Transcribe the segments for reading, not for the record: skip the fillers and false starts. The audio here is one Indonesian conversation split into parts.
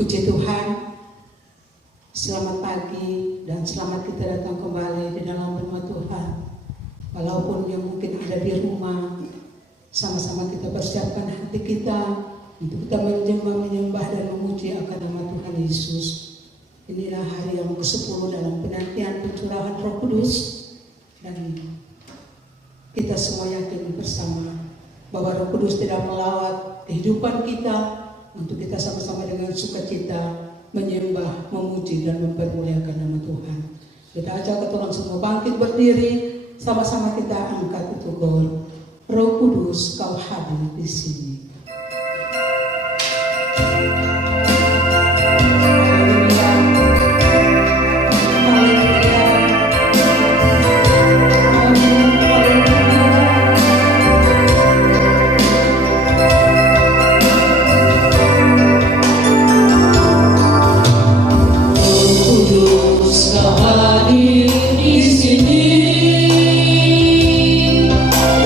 Puji Tuhan, selamat pagi dan selamat kita datang kembali di dalam rumah Tuhan. Walaupun yang mungkin ada di rumah, sama-sama kita persiapkan hati kita untuk kita menyembah dan memuji akan nama Tuhan Yesus. Inilah hari yang ke-10 dalam penantian pencurahan Roh Kudus, dan kita semua yakin bersama bahwa Roh Kudus tidak melawat kehidupan kita, untuk kita sama-sama dengan sukacita menyembah, memuji dan mempermuliakan nama Tuhan. Kita ajak ketolong semua bangkit berdiri, sama-sama kita angkat itu gol. Roh Kudus, Kau hadir di sini.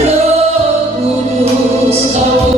Roh Kudus, Kau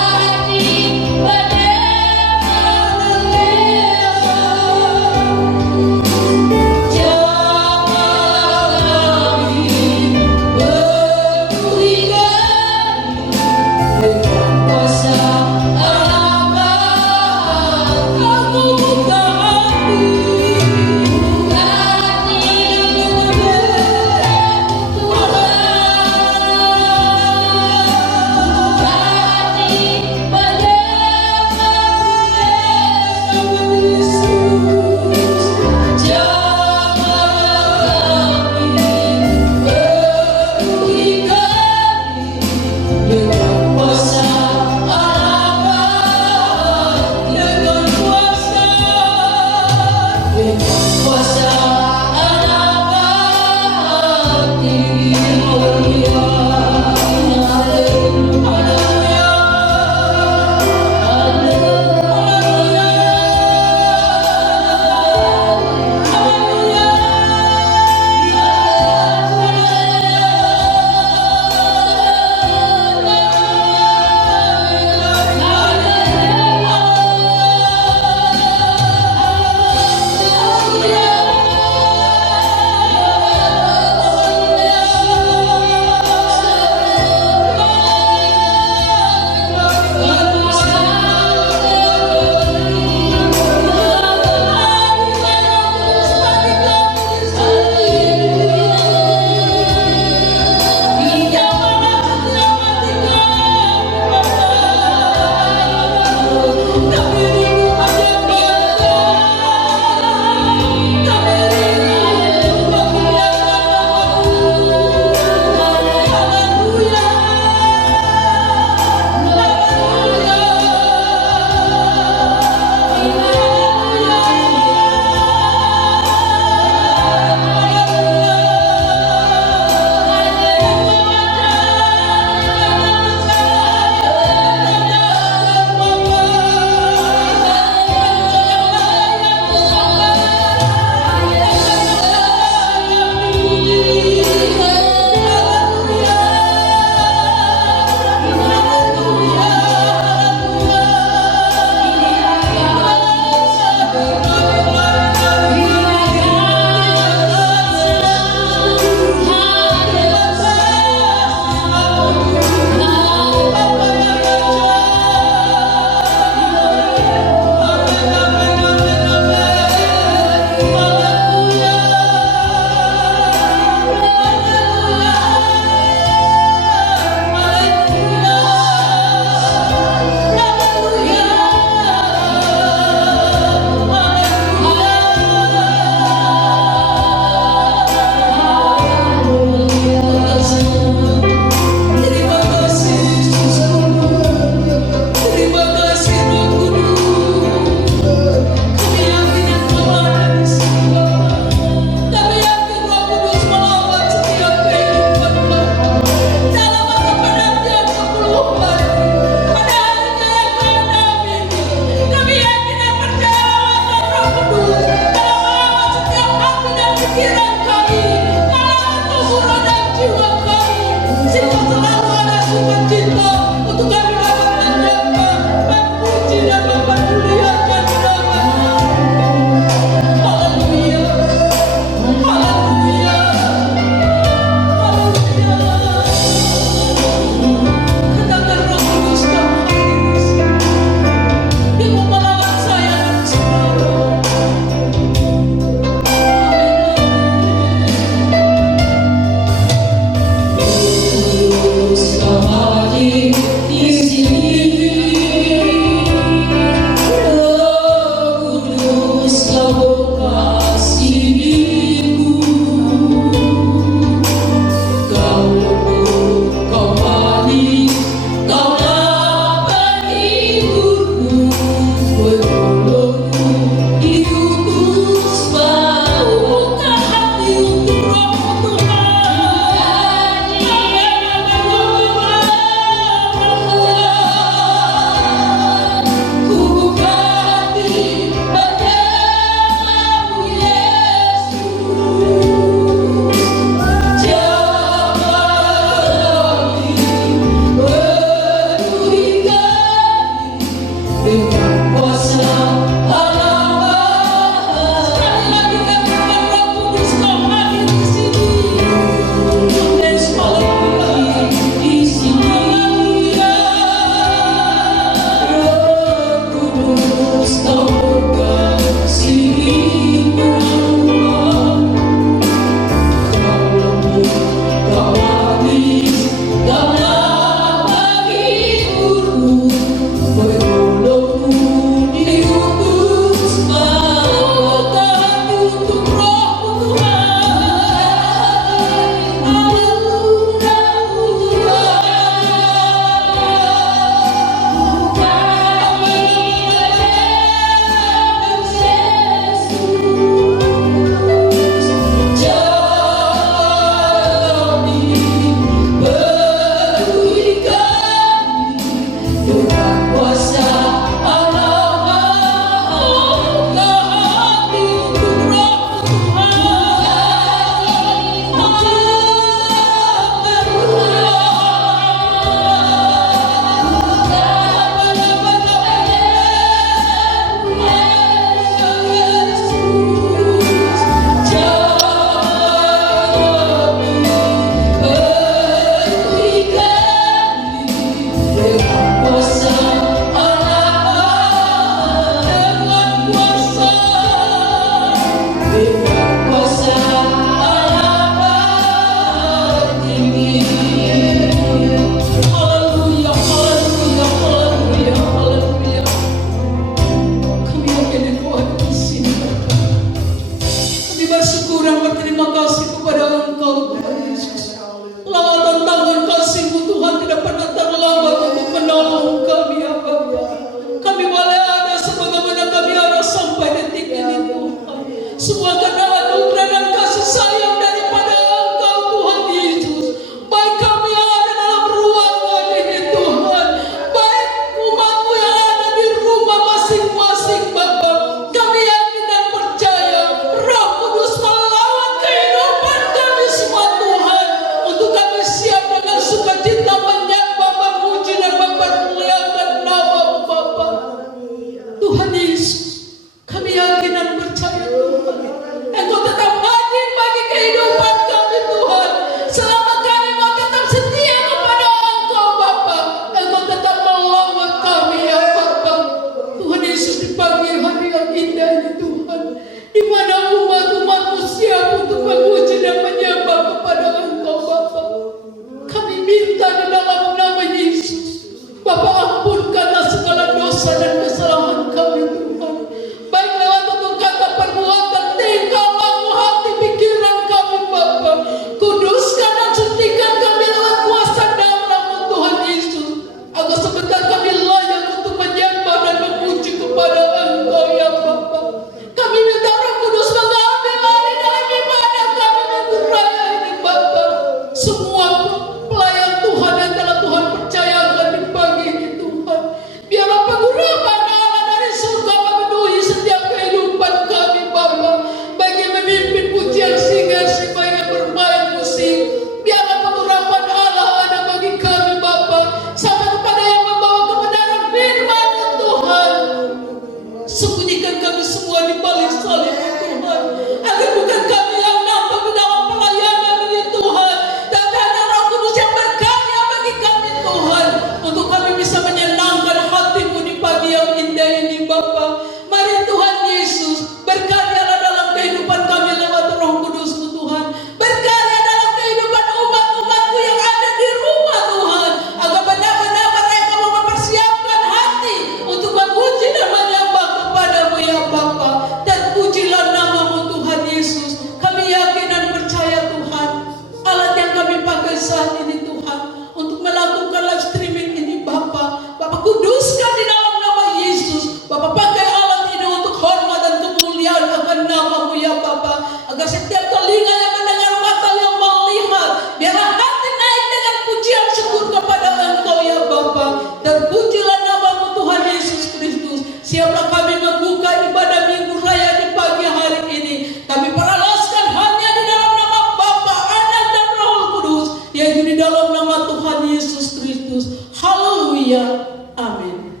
Siaplah kami membuka ibadah Minggu Raya di pagi hari ini. Kami peralaskan hanya di dalam nama Bapa, Anak dan Roh Kudus, yaitu di dalam nama Tuhan Yesus Kristus. Haleluya. Amin.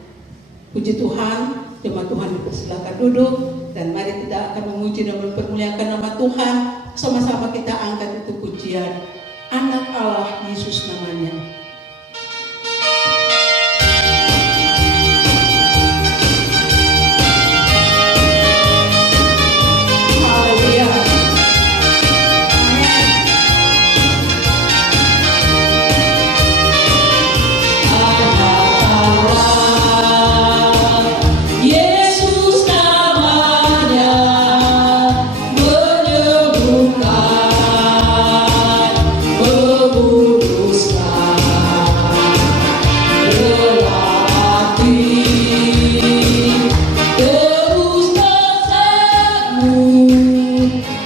Puji Tuhan. Jemaat Tuhan dipersilakan duduk, dan mari kita akan memuji dan mempermuliakan nama Tuhan. Sama-sama kita angkat itu pujian. Anak Allah Yesus namanya. Haleluya. Yesus namanya menyembuhkan, menguduskan, melawati, terus tersenyum,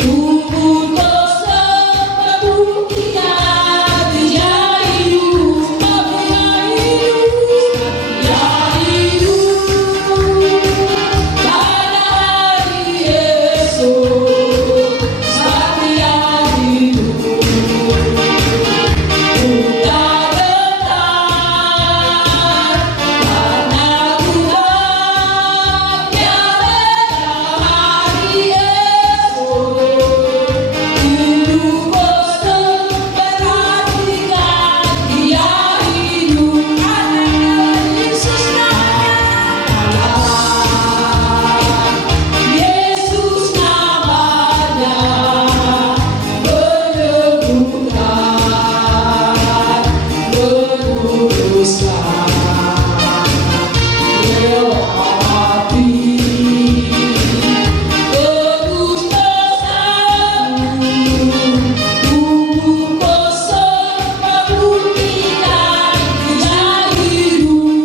tumbuh tersenyum, dia hidup, dia hidup. Yesus namanya menyembuhkan, menguduskan, melawati, terus tersenyum, tubuh kosong membuktikan dia hidup,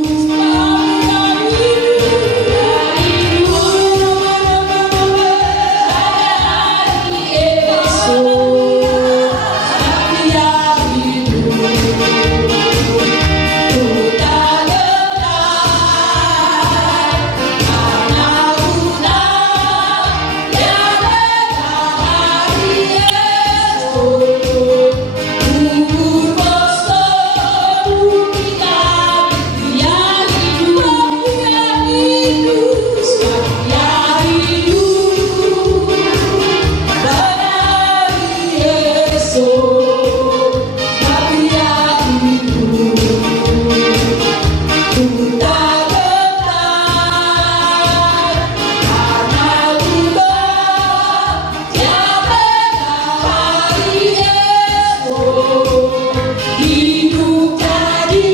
hidup jadi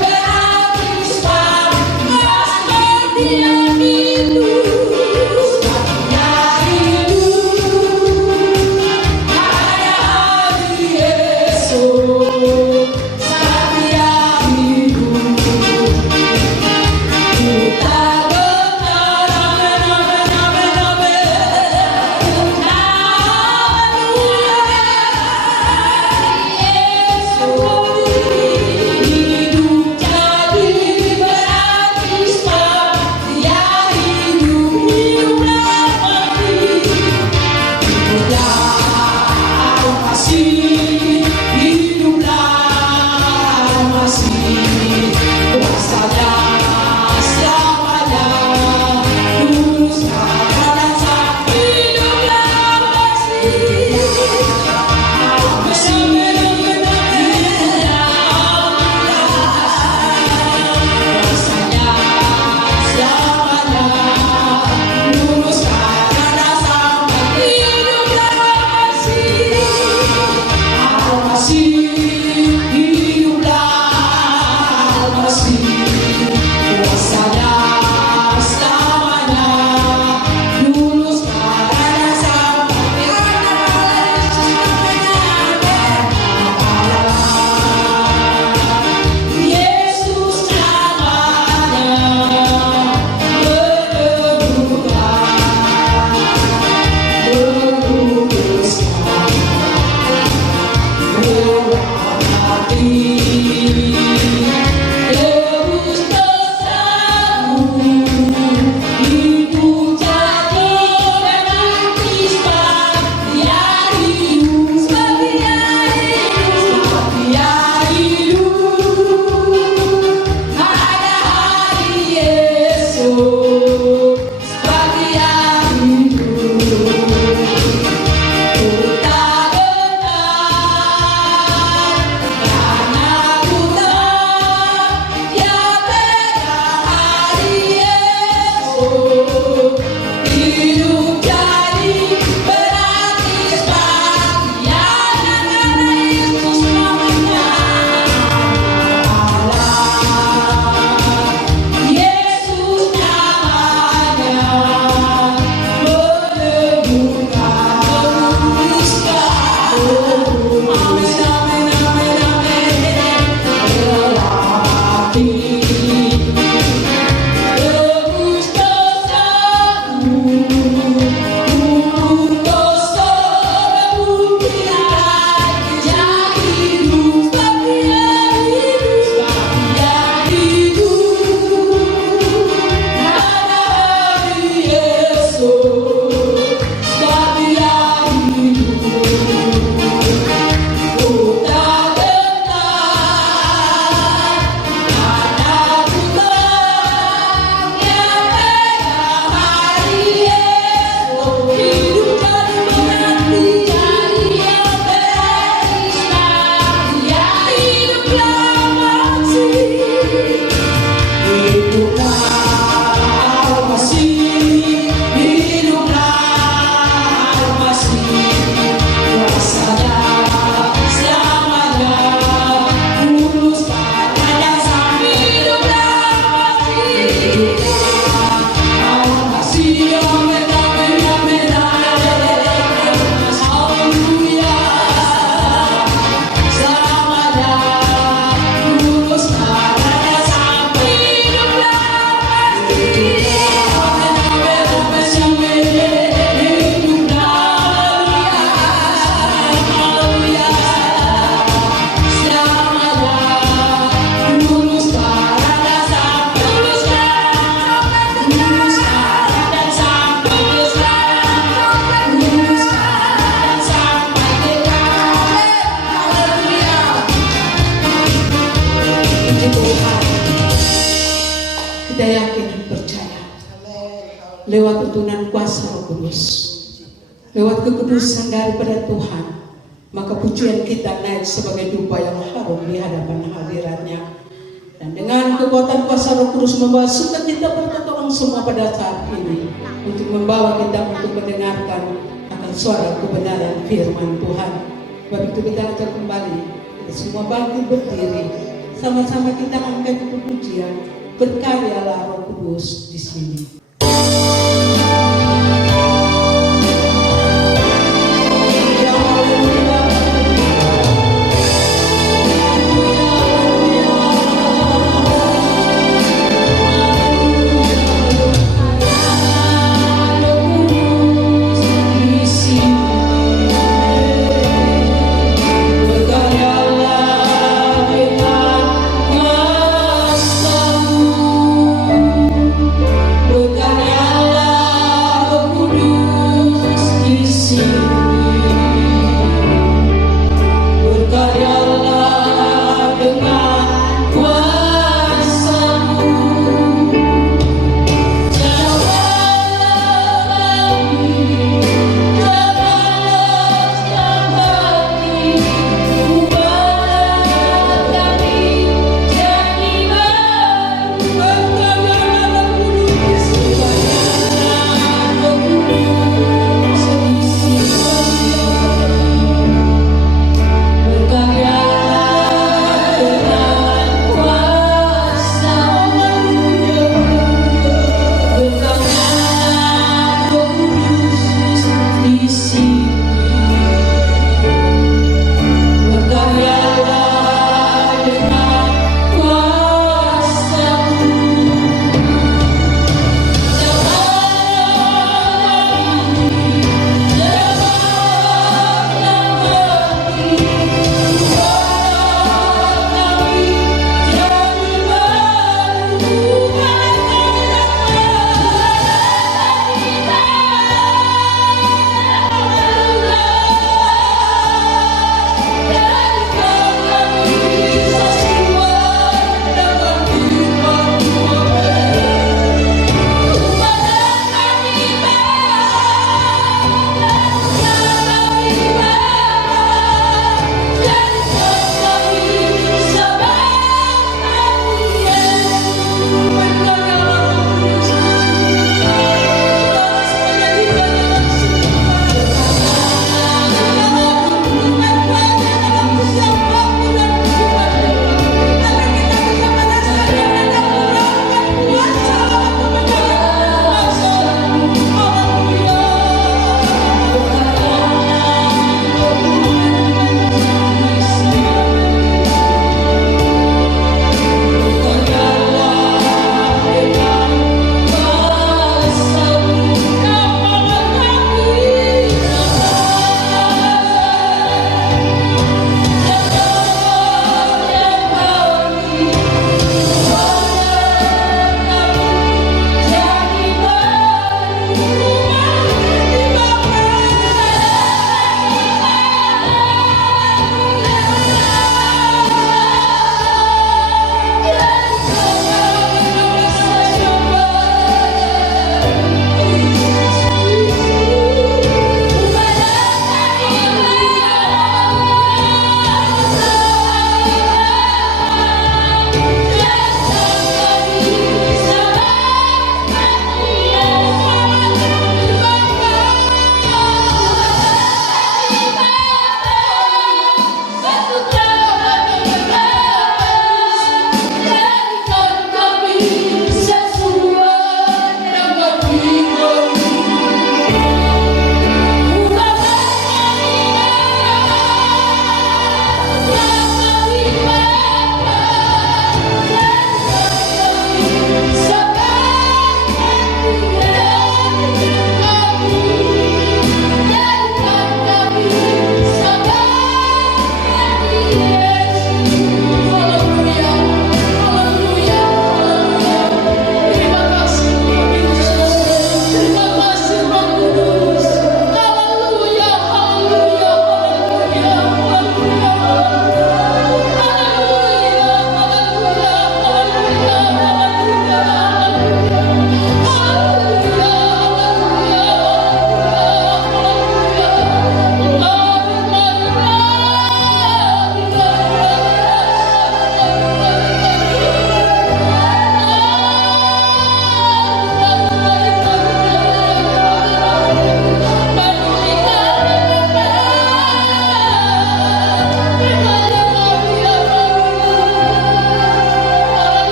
berarti sebab dia hidup, dia hidup pada hari esok, saat dia hidup. Kita benar, amin, amin, amin, amin. Hidup jadi berarti sebab dia lewat tuntunan kuasa Roh Kudus, lewat kekudusan daripada Tuhan, maka pujian kita naik sebagai dupa yang harum di hadapan hadiratnya. Dan dengan kekuatan kuasa Roh Kudus membawa sukacita berkat orang semua pada saat ini, untuk membawa kita untuk mendengarkan akan suara kebenaran firman Tuhan. Sebab itu kita akan kembali, kita semua bangkit berdiri, sama-sama kita angkat itu pujian, berkaryalah Roh Kudus di sini.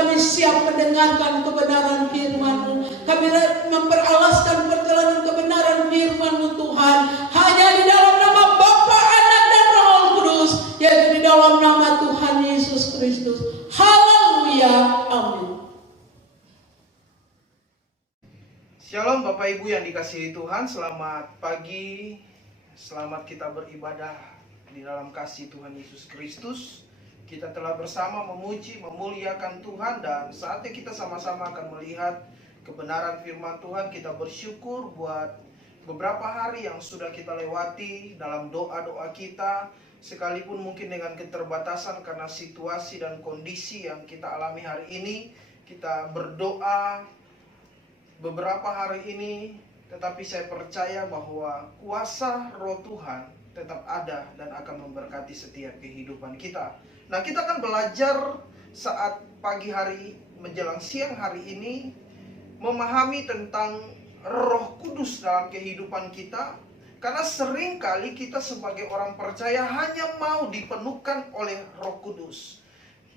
kami siap mendengarkan kebenaran firman-Mu. Kami memperalaskan perjalanan kebenaran firman-Mu Tuhan. Hanya di dalam nama Bapa, Anak, dan Roh Kudus, yaitu di dalam nama Tuhan Yesus Kristus. Haleluya. Amin. Shalom Bapak Ibu yang dikasihi Tuhan, selamat pagi, selamat kita beribadah di dalam kasih Tuhan Yesus Kristus. Kita telah bersama memuji, memuliakan Tuhan, dan saatnya kita sama-sama akan melihat kebenaran firman Tuhan. Kita bersyukur buat beberapa hari yang sudah kita lewati dalam doa-doa kita, sekalipun mungkin dengan keterbatasan karena situasi dan kondisi yang kita alami hari ini. Kita berdoa beberapa hari ini, tetapi saya percaya bahwa kuasa Roh Tuhan tetap ada dan akan memberkati setiap kehidupan kita. Nah, kita akan belajar saat pagi hari menjelang siang hari ini memahami tentang Roh Kudus dalam kehidupan kita, karena seringkali kita sebagai orang percaya hanya mau dipenuhkan oleh Roh Kudus.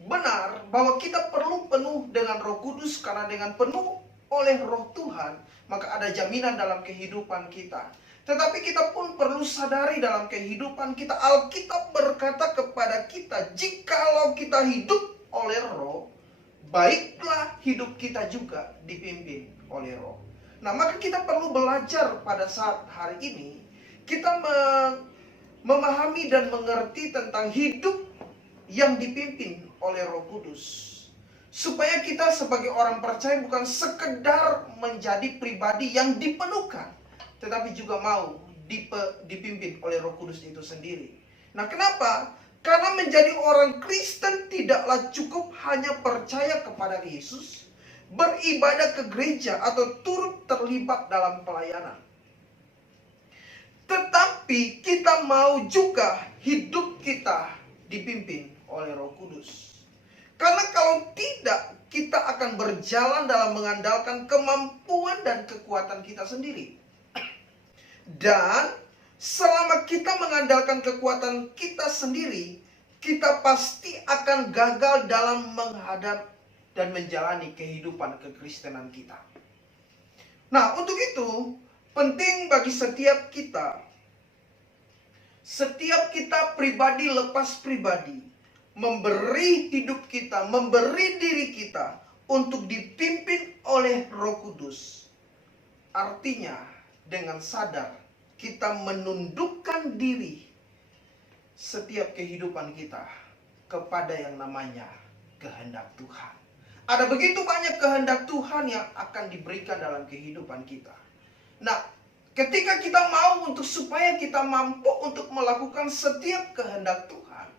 Benar bahwa kita perlu penuh dengan Roh Kudus, karena dengan penuh oleh Roh Tuhan, maka ada jaminan dalam kehidupan kita. Tetapi kita pun perlu sadari dalam kehidupan kita, Alkitab berkata kepada kita, jikalau kita hidup oleh Roh, baiklah hidup kita juga dipimpin oleh Roh. Nah, maka kita perlu belajar pada saat hari ini, kita memahami dan mengerti tentang hidup yang dipimpin oleh Roh Kudus. Supaya kita sebagai orang percaya bukan sekedar menjadi pribadi yang dipenuhkan, tetapi juga mau dipimpin oleh Roh Kudus itu sendiri. Nah, kenapa? Karena menjadi orang Kristen tidaklah cukup hanya percaya kepada Yesus, beribadah ke gereja, atau turut terlibat dalam pelayanan. Tetapi kita mau juga hidup kita dipimpin oleh Roh Kudus. Karena kalau tidak, kita akan berjalan dalam mengandalkan kemampuan dan kekuatan kita sendiri. Dan selama kita mengandalkan kekuatan kita sendiri, kita pasti akan gagal dalam menghadap dan menjalani kehidupan kekristenan kita. Nah, untuk itu penting bagi setiap kita pribadi lepas pribadi, memberi hidup kita, memberi diri kita untuk dipimpin oleh Roh Kudus. Artinya, dengan sadar kita menundukkan diri setiap kehidupan kita kepada yang namanya kehendak Tuhan. Ada begitu banyak kehendak Tuhan yang akan diberikan dalam kehidupan kita. Nah, ketika kita mau supaya kita mampu untuk melakukan setiap kehendak Tuhan,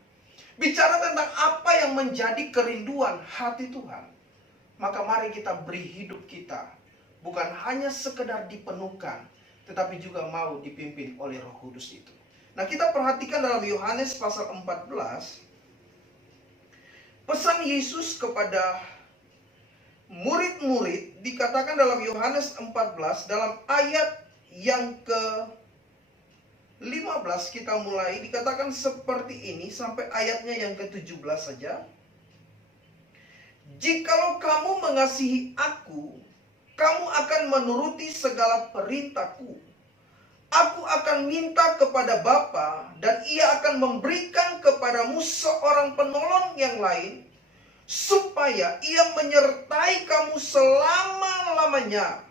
bicara tentang apa yang menjadi kerinduan hati Tuhan, maka mari kita beri hidup kita bukan hanya sekedar dipenuhkan, tetapi juga mau dipimpin oleh Roh Kudus itu. Nah, kita perhatikan dalam Yohanes pasal 14, pesan Yesus kepada murid-murid dikatakan dalam Yohanes 14, dalam ayat yang ke-15 kita mulai, dikatakan seperti ini sampai ayatnya yang ke-17 saja. Jikalau kamu mengasihi aku, kamu akan menuruti segala perintahku. Aku akan minta kepada Bapa, dan Ia akan memberikan kepadamu seorang penolong yang lain, supaya Ia menyertai kamu selama-lamanya,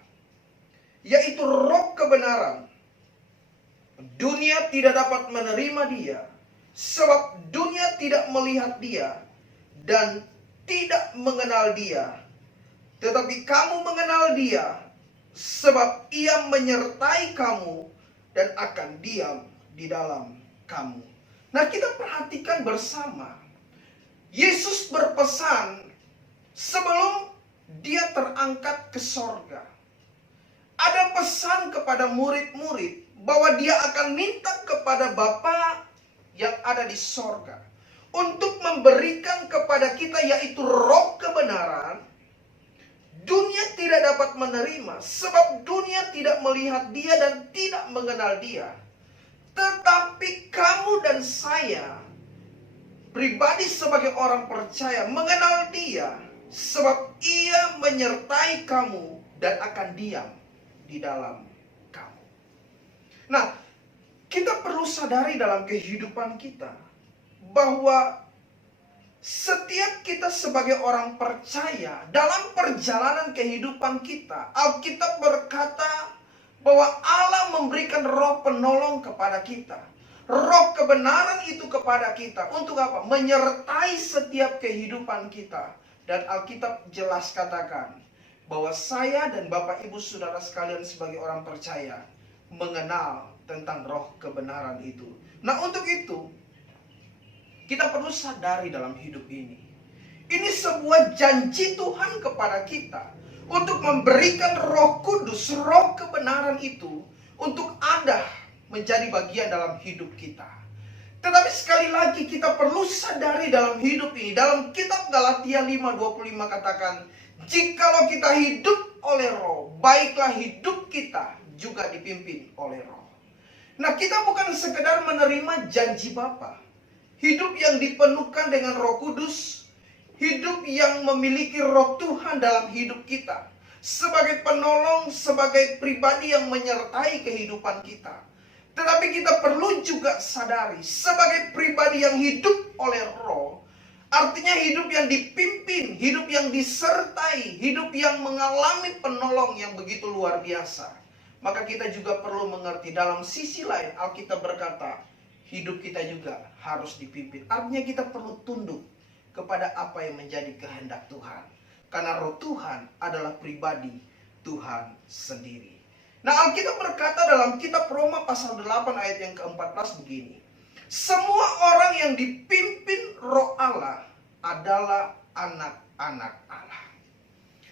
yaitu Roh kebenaran. Dunia tidak dapat menerima Dia, sebab dunia tidak melihat Dia dan tidak mengenal Dia. Tetapi kamu mengenal Dia, sebab Ia menyertai kamu dan akan diam di dalam kamu. Nah, kita perhatikan bersama, Yesus berpesan sebelum Dia terangkat ke sorga. Ada pesan kepada murid-murid bahwa Dia akan minta kepada Bapa yang ada di sorga untuk memberikan kepada kita, yaitu Roh kebenaran. Dunia tidak dapat menerima, sebab dunia tidak melihat Dia dan tidak mengenal Dia. Tetapi kamu dan saya, pribadi sebagai orang percaya, mengenal Dia, sebab Ia menyertai kamu dan akan diam di dalam kamu. Nah, kita perlu sadari dalam kehidupan kita bahwa setiap kita sebagai orang percaya dalam perjalanan kehidupan kita, Alkitab berkata bahwa Allah memberikan roh penolong kepada kita. Roh kebenaran itu kepada kita. Untuk apa? Menyertai setiap kehidupan kita. Dan Alkitab jelas katakan bahwa saya dan Bapak Ibu Saudara sekalian sebagai orang percaya mengenal tentang roh kebenaran itu. Nah, untuk itu kita perlu sadari dalam hidup ini. Ini sebuah janji Tuhan kepada kita untuk memberikan Roh Kudus, roh kebenaran itu untuk ada menjadi bagian dalam hidup kita. Tetapi sekali lagi kita perlu sadari dalam hidup ini. Dalam kitab Galatia 5:25 katakan, jikalau kita hidup oleh roh, baiklah hidup kita juga dipimpin oleh roh. Nah, kita bukan sekedar menerima janji Bapa. Hidup yang dipenuhkan dengan Roh Kudus, hidup yang memiliki roh Tuhan dalam hidup kita. Sebagai penolong, sebagai pribadi yang menyertai kehidupan kita. Tetapi kita perlu juga sadari, sebagai pribadi yang hidup oleh roh, artinya hidup yang dipimpin, hidup yang disertai, hidup yang mengalami penolong yang begitu luar biasa. Maka kita juga perlu mengerti dalam sisi lain, Alkitab berkata, hidup kita juga harus dipimpin. Artinya kita perlu tunduk kepada apa yang menjadi kehendak Tuhan. Karena roh Tuhan adalah pribadi Tuhan sendiri. Nah, Alkitab berkata dalam kitab Roma pasal 8 ayat yang ke-14 begini. Semua orang yang dipimpin roh Allah adalah anak-anak Allah.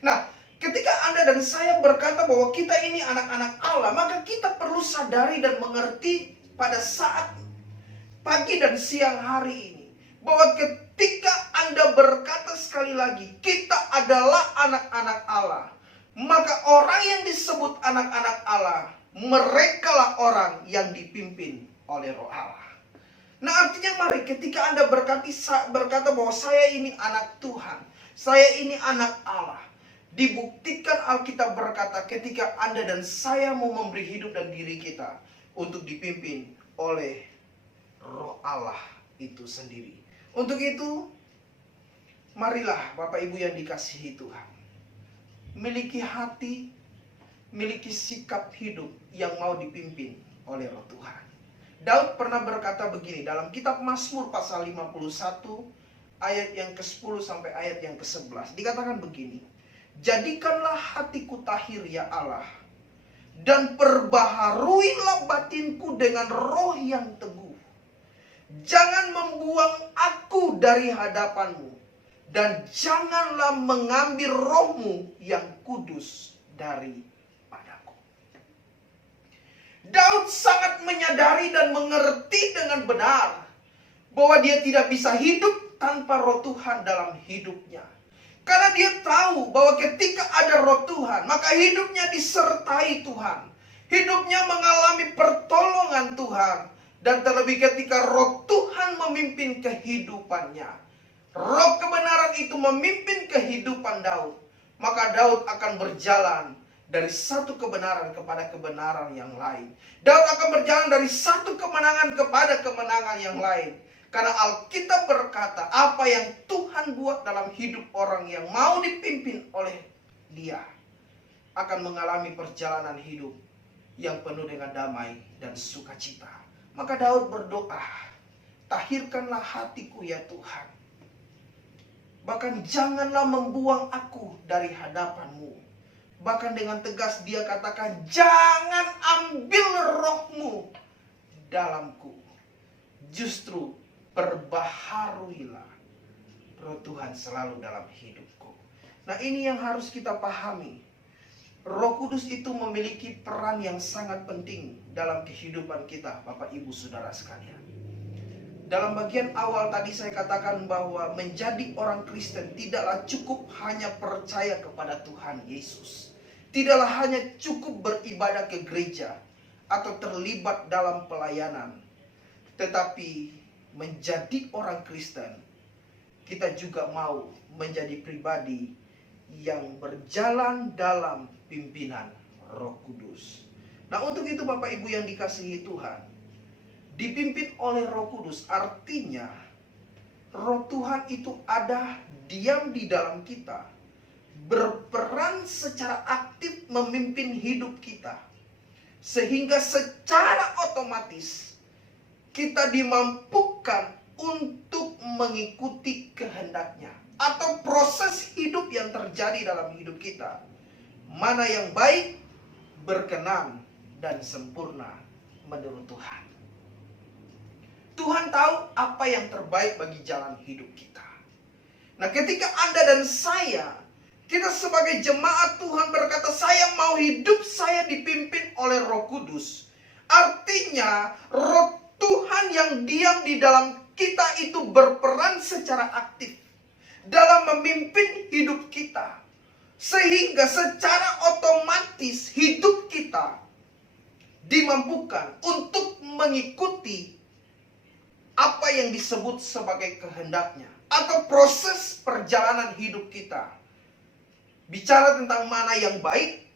Nah, ketika Anda dan saya berkata bahwa kita ini anak-anak Allah, maka kita perlu sadari dan mengerti pada saat pagi dan siang hari ini, bahwa ketika Anda berkata sekali lagi, kita adalah anak-anak Allah, maka orang yang disebut anak-anak Allah, merekalah orang yang dipimpin oleh roh Allah. Nah, artinya mari ketika Anda berkata bahwa saya ini anak Tuhan, saya ini anak Allah, dibuktikan Alkitab berkata ketika Anda dan saya mau memberi hidup dan diri kita untuk dipimpin oleh roh Allah itu sendiri. Untuk itu, marilah Bapak Ibu yang dikasihi Tuhan, miliki hati, miliki sikap hidup yang mau dipimpin oleh roh Tuhan. Daud pernah berkata begini dalam kitab Mazmur pasal 51 ayat yang ke-10 sampai ayat yang ke-11. Dikatakan begini, jadikanlah hatiku tahir ya Allah, dan perbaharuilah batinku dengan roh yang teguh. Jangan membuang aku dari hadapanmu, dan janganlah mengambil rohmu yang kudus daripadaku. Daud sangat menyadari dan mengerti dengan benar bahwa dia tidak bisa hidup tanpa roh Tuhan dalam hidupnya. Karena dia tahu bahwa ketika ada roh Tuhan, maka hidupnya disertai Tuhan. Hidupnya mengalami pertolongan Tuhan. Dan terlebih ketika roh Tuhan memimpin kehidupannya, roh kebenaran itu memimpin kehidupan Daud, maka Daud akan berjalan dari satu kebenaran kepada kebenaran yang lain. Daud akan berjalan dari satu kemenangan kepada kemenangan yang lain. Karena Alkitab berkata, apa yang Tuhan buat dalam hidup orang yang mau dipimpin oleh Dia akan mengalami perjalanan hidup yang penuh dengan damai dan sukacita. Maka Daud berdoa, tahirkanlah hatiku ya Tuhan. Bahkan janganlah membuang aku dari hadapan-Mu. Bahkan dengan tegas dia katakan, jangan ambil rohmu dalamku. Justru perbaharuilah roh Tuhan selalu dalam hidupku. Nah, ini yang harus kita pahami. Roh Kudus itu memiliki peran yang sangat penting dalam kehidupan kita, Bapak Ibu Saudara sekalian. Dalam bagian awal tadi saya katakan bahwa menjadi orang Kristen tidaklah cukup hanya percaya kepada Tuhan Yesus. Tidaklah hanya cukup beribadah ke gereja atau terlibat dalam pelayanan. Tetapi menjadi orang Kristen, kita juga mau menjadi pribadi yang berjalan dalam pimpinan Roh Kudus. Nah, untuk itu Bapak Ibu yang dikasihi Tuhan, dipimpin oleh Roh Kudus artinya Roh Tuhan itu ada, diam di dalam kita, berperan secara aktif memimpin hidup kita, sehingga secara otomatis kita dimampukan untuk mengikuti kehendaknya, atau proses hidup yang terjadi dalam hidup kita, mana yang baik, berkenan, dan sempurna menurut Tuhan. Tuhan tahu apa yang terbaik bagi jalan hidup kita. Nah, ketika Anda dan saya, kita sebagai jemaat Tuhan berkata, saya mau hidup saya dipimpin oleh Roh Kudus. Artinya, Roh Tuhan yang diam di dalam kita itu berperan secara aktif dalam memimpin hidup kita. Sehingga secara otomatis hidup kita dimampukan untuk mengikuti apa yang disebut sebagai kehendaknya, atau proses perjalanan hidup kita. Bicara tentang mana yang baik,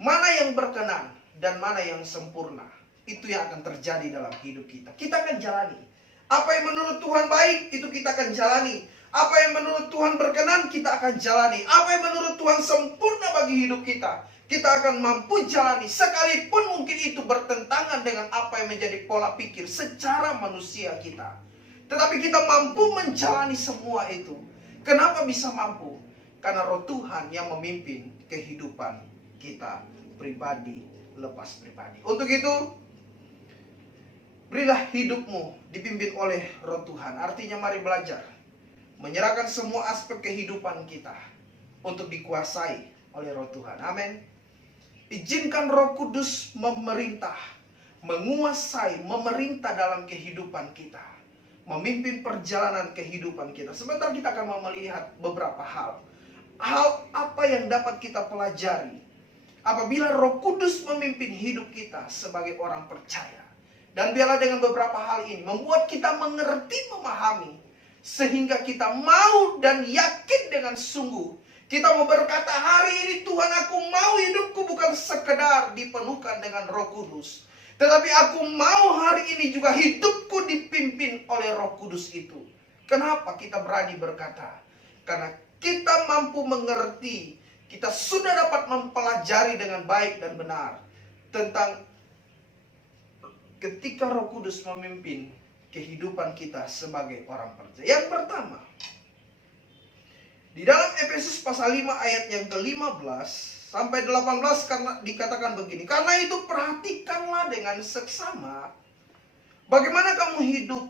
mana yang berkenan, dan mana yang sempurna. Itu yang akan terjadi dalam hidup kita. Kita akan jalani. Apa yang menurut Tuhan baik, itu kita akan jalani. Apa yang menurut Tuhan berkenan, kita akan jalani. Apa yang menurut Tuhan sempurna bagi hidup kita, kita akan mampu jalani. Sekalipun mungkin itu bertentangan dengan apa yang menjadi pola pikir secara manusia kita. Tetapi kita mampu menjalani semua itu. Kenapa bisa mampu? Karena Roh Tuhan yang memimpin kehidupan kita pribadi lepas pribadi. Untuk itu, berilah hidupmu dipimpin oleh Roh Tuhan. Artinya mari belajar menyerahkan semua aspek kehidupan kita untuk dikuasai oleh Roh Tuhan. Amin. Izinkan Roh Kudus memerintah, menguasai, memerintah dalam kehidupan kita, memimpin perjalanan kehidupan kita. Sebentar kita akan melihat beberapa hal. Hal apa yang dapat kita pelajari apabila Roh Kudus memimpin hidup kita sebagai orang percaya. Dan biarlah dengan beberapa hal ini membuat kita mengerti, memahami, sehingga kita mau dan yakin dengan sungguh. Kita mau berkata, hari ini Tuhan, aku mau hidupku bukan sekedar dipenuhkan dengan Roh Kudus, tetapi aku mau hari ini juga hidupku dipimpin oleh Roh Kudus itu. Kenapa kita berani berkata? Karena kita mampu mengerti, kita sudah dapat mempelajari dengan baik dan benar tentang ketika Roh Kudus memimpin kehidupan kita sebagai orang percaya. Yang pertama, di dalam Efesus pasal 5 ayat yang ke-15 sampai 18 karena dikatakan begini. Karena itu perhatikanlah dengan seksama bagaimana kamu hidup.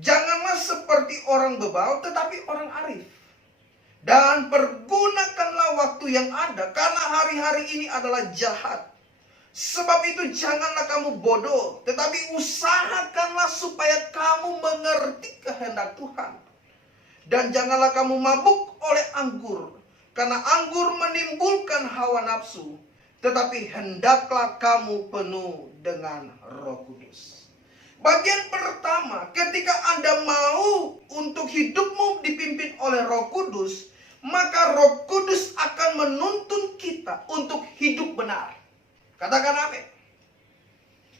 Janganlah seperti orang bebal, tetapi orang arif. Dan pergunakanlah waktu yang ada, karena hari-hari ini adalah jahat. Sebab itu janganlah kamu bodoh, tetapi usahakanlah supaya kamu mengerti kehendak Tuhan. Dan janganlah kamu mabuk oleh anggur, karena anggur menimbulkan hawa nafsu, tetapi hendaklah kamu penuh dengan Roh Kudus. Bagian pertama, ketika Anda mau untuk hidupmu dipimpin oleh Roh Kudus, maka Roh Kudus akan menuntun kita untuk hidup benar. Katakan amin.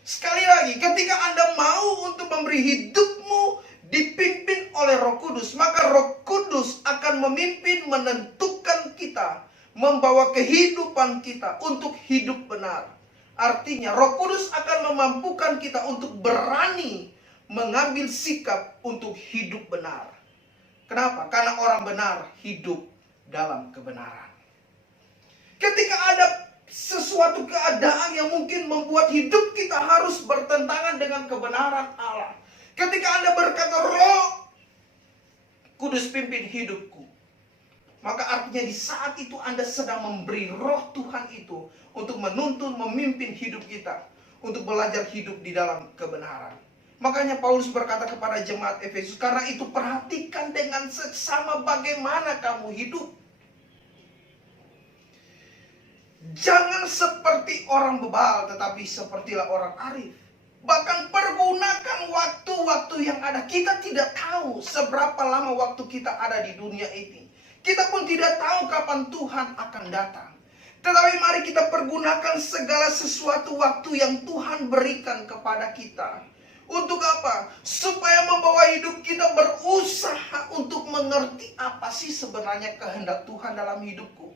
Sekali lagi, ketika Anda mau untuk memberi hidupmu dipimpin oleh Roh Kudus, maka Roh Kudus akan memimpin, menentukan kita, membawa kehidupan kita untuk hidup benar. Artinya Roh Kudus akan memampukan kita untuk berani mengambil sikap untuk hidup benar. Kenapa? Karena orang benar hidup dalam kebenaran. Ketika ada sesuatu keadaan yang mungkin membuat hidup kita harus bertentangan dengan kebenaran Allah, ketika Anda berkata, Roh Kudus pimpin hidupku, maka artinya di saat itu Anda sedang memberi Roh Tuhan itu untuk menuntun, memimpin hidup kita, untuk belajar hidup di dalam kebenaran. Makanya Paulus berkata kepada jemaat Efesus, karena itu perhatikan dengan seksama bagaimana kamu hidup. Jangan seperti orang bebal, tetapi sepertilah orang arif. Bahkan pergunakan waktu-waktu yang ada. Kita tidak tahu seberapa lama waktu kita ada di dunia ini. Kita pun tidak tahu kapan Tuhan akan datang. Tetapi mari kita pergunakan segala sesuatu waktu yang Tuhan berikan kepada kita. Untuk apa? Supaya membawa hidup kita berusaha untuk mengerti apa sih sebenarnya kehendak Tuhan dalam hidupku.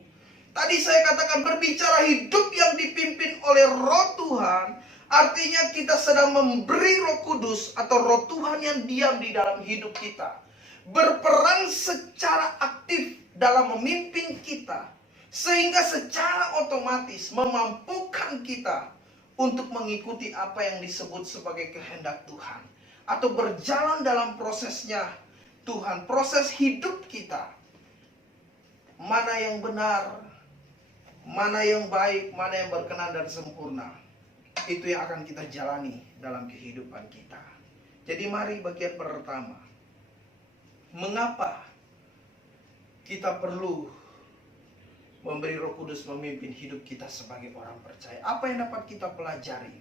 Tadi saya katakan berbicara hidup yang dipimpin oleh Roh Tuhan. Artinya kita sedang memberi Roh Kudus atau Roh Tuhan yang diam di dalam hidup kita. Berperan secara aktif dalam memimpin kita. Sehingga secara otomatis memampukan kita untuk mengikuti apa yang disebut sebagai kehendak Tuhan. Atau berjalan dalam prosesnya Tuhan. Proses hidup kita. Mana yang benar, mana yang baik, mana yang berkenan dan sempurna. Itu yang akan kita jalani dalam kehidupan kita. Jadi mari bagian pertama. Mengapa kita perlu memberi Roh Kudus memimpin hidup kita sebagai orang percaya? Apa yang dapat kita pelajari?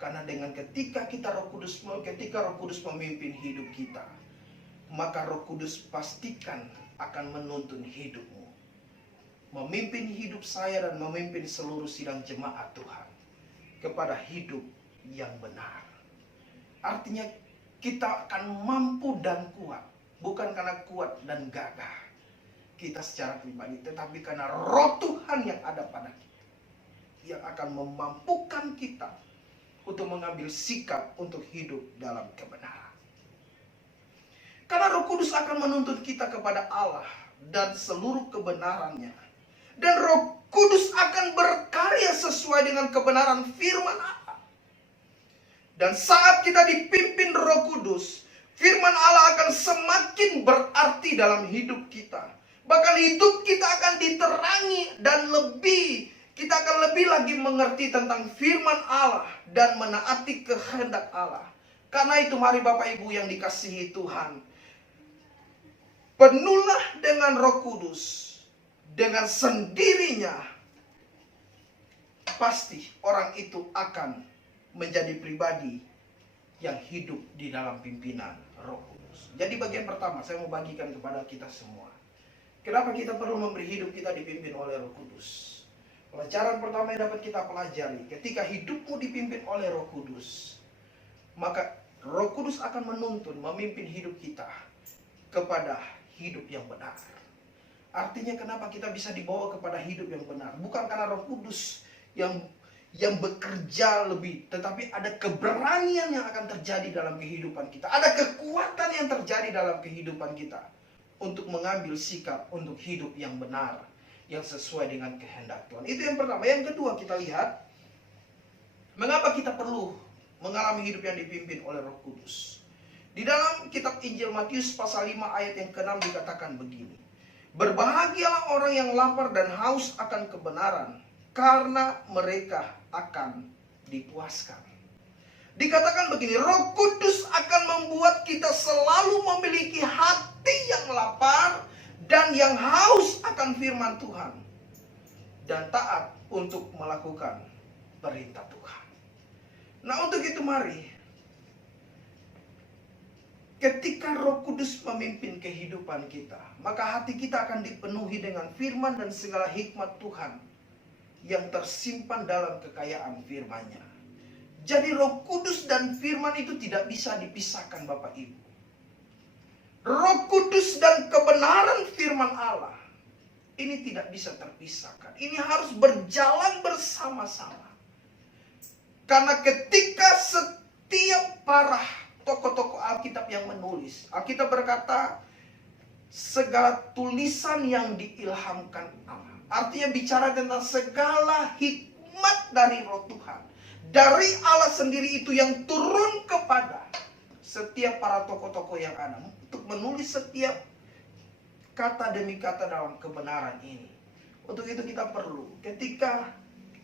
Karena dengan ketika Roh Kudus memimpin hidup kita, maka Roh Kudus pastikan akan menuntun hidupmu. Memimpin hidup saya dan memimpin seluruh sidang jemaat Tuhan kepada hidup yang benar. Artinya kita akan mampu dan kuat. Bukan karena kuat dan gagah kita secara pribadi, tetapi karena Roh Tuhan yang ada pada kita, yang akan memampukan kita untuk mengambil sikap untuk hidup dalam kebenaran. Karena Roh Kudus akan menuntun kita kepada Allah dan seluruh kebenarannya. Dan Roh Kudus akan berkarya sesuai dengan kebenaran firman Allah. Dan saat kita dipimpin Roh Kudus, firman Allah akan semakin berarti dalam hidup kita. Bahkan hidup kita akan diterangi dan kita akan lebih lagi mengerti tentang firman Allah dan menaati kehendak Allah. Karena itu mari Bapak Ibu yang dikasihi Tuhan, penuhlah dengan Roh Kudus. Dengan sendirinya pasti orang itu akan menjadi pribadi yang hidup di dalam pimpinan Roh Kudus. Jadi bagian pertama saya mau bagikan kepada kita semua. Kenapa kita perlu memberi hidup kita dipimpin oleh Roh Kudus? Pelajaran pertama yang dapat kita pelajari, ketika hidupmu dipimpin oleh Roh Kudus, maka Roh Kudus akan menuntun, memimpin hidup kita kepada hidup yang benar. Artinya kenapa kita bisa dibawa kepada hidup yang benar? Bukan karena Roh Kudus yang bekerja lebih, tetapi ada keberanian yang akan terjadi dalam kehidupan kita. Ada kekuatan yang terjadi dalam kehidupan kita untuk mengambil sikap untuk hidup yang benar, yang sesuai dengan kehendak Tuhan. Itu yang pertama. Yang kedua kita lihat, mengapa kita perlu mengalami hidup yang dipimpin oleh Roh Kudus. Di dalam kitab Injil Matius pasal 5 ayat yang ke-6 dikatakan begini. Berbahagialah orang yang lapar dan haus akan kebenaran, karena mereka akan dipuaskan. Dikatakan begini, Roh Kudus akan membuat kita selalu memiliki hati yang lapar dan yang haus akan firman Tuhan, dan taat untuk melakukan perintah Tuhan. Nah, untuk itu mari, ketika Roh Kudus memimpin kehidupan kita, maka hati kita akan dipenuhi dengan firman dan segala hikmat Tuhan yang tersimpan dalam kekayaan firman-Nya. Jadi Roh Kudus dan firman itu tidak bisa dipisahkan Bapak Ibu. Roh Kudus dan kebenaran firman Allah ini tidak bisa terpisahkan. Ini harus berjalan bersama-sama. Karena ketika setiap para tokoh-tokoh Alkitab yang menulis, Alkitab berkata segala tulisan yang diilhamkan Allah. Artinya bicara tentang segala hikmat dari Roh Tuhan, dari Allah sendiri itu yang turun kepada setiap para tokoh-tokoh yang ada untuk menulis setiap kata demi kata dalam kebenaran ini. Untuk itu kita perlu, ketika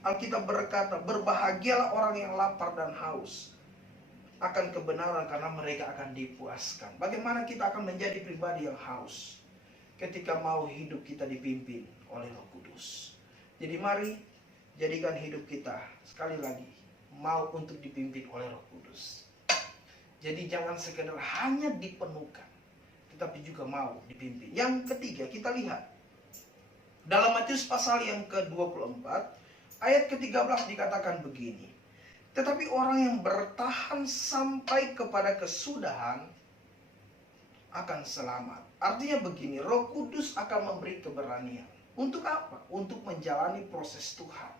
Alkitab berkata berbahagialah orang yang lapar dan haus akan kebenaran karena mereka akan dipuaskan. Bagaimana kita akan menjadi pribadi yang haus ketika mau hidup kita dipimpin oleh Roh Kudus. Jadi mari jadikan hidup kita sekali lagi mau untuk dipimpin oleh Roh Kudus. Jadi jangan sekedar hanya dipenuhkan, tetapi juga mau dipimpin. Yang ketiga, kita lihat dalam Matius pasal yang ke-24 ayat ke-13 dikatakan begini. Tetapi orang yang bertahan sampai kepada kesudahan akan selamat. Artinya begini, Roh Kudus akan memberi keberanian. Untuk apa? Untuk menjalani proses Tuhan.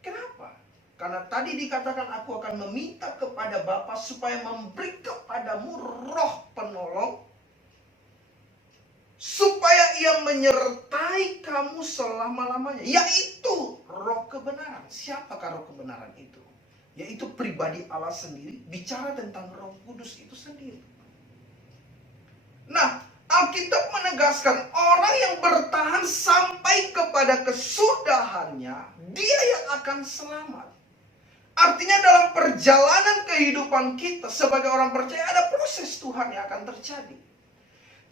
Kenapa? Karena tadi dikatakan aku akan meminta kepada Bapa supaya memberi kepadamu roh penolong, supaya ia menyertai kamu selama-lamanya, yaitu roh kebenaran. Siapakah roh kebenaran itu? Yaitu pribadi Allah sendiri, bicara tentang Roh Kudus itu sendiri. Nah, Alkitab menegaskan orang yang bertahan sampai kepada kesudahannya, dia yang akan selamat. Artinya dalam perjalanan kehidupan kita sebagai orang percaya ada proses Tuhan yang akan terjadi.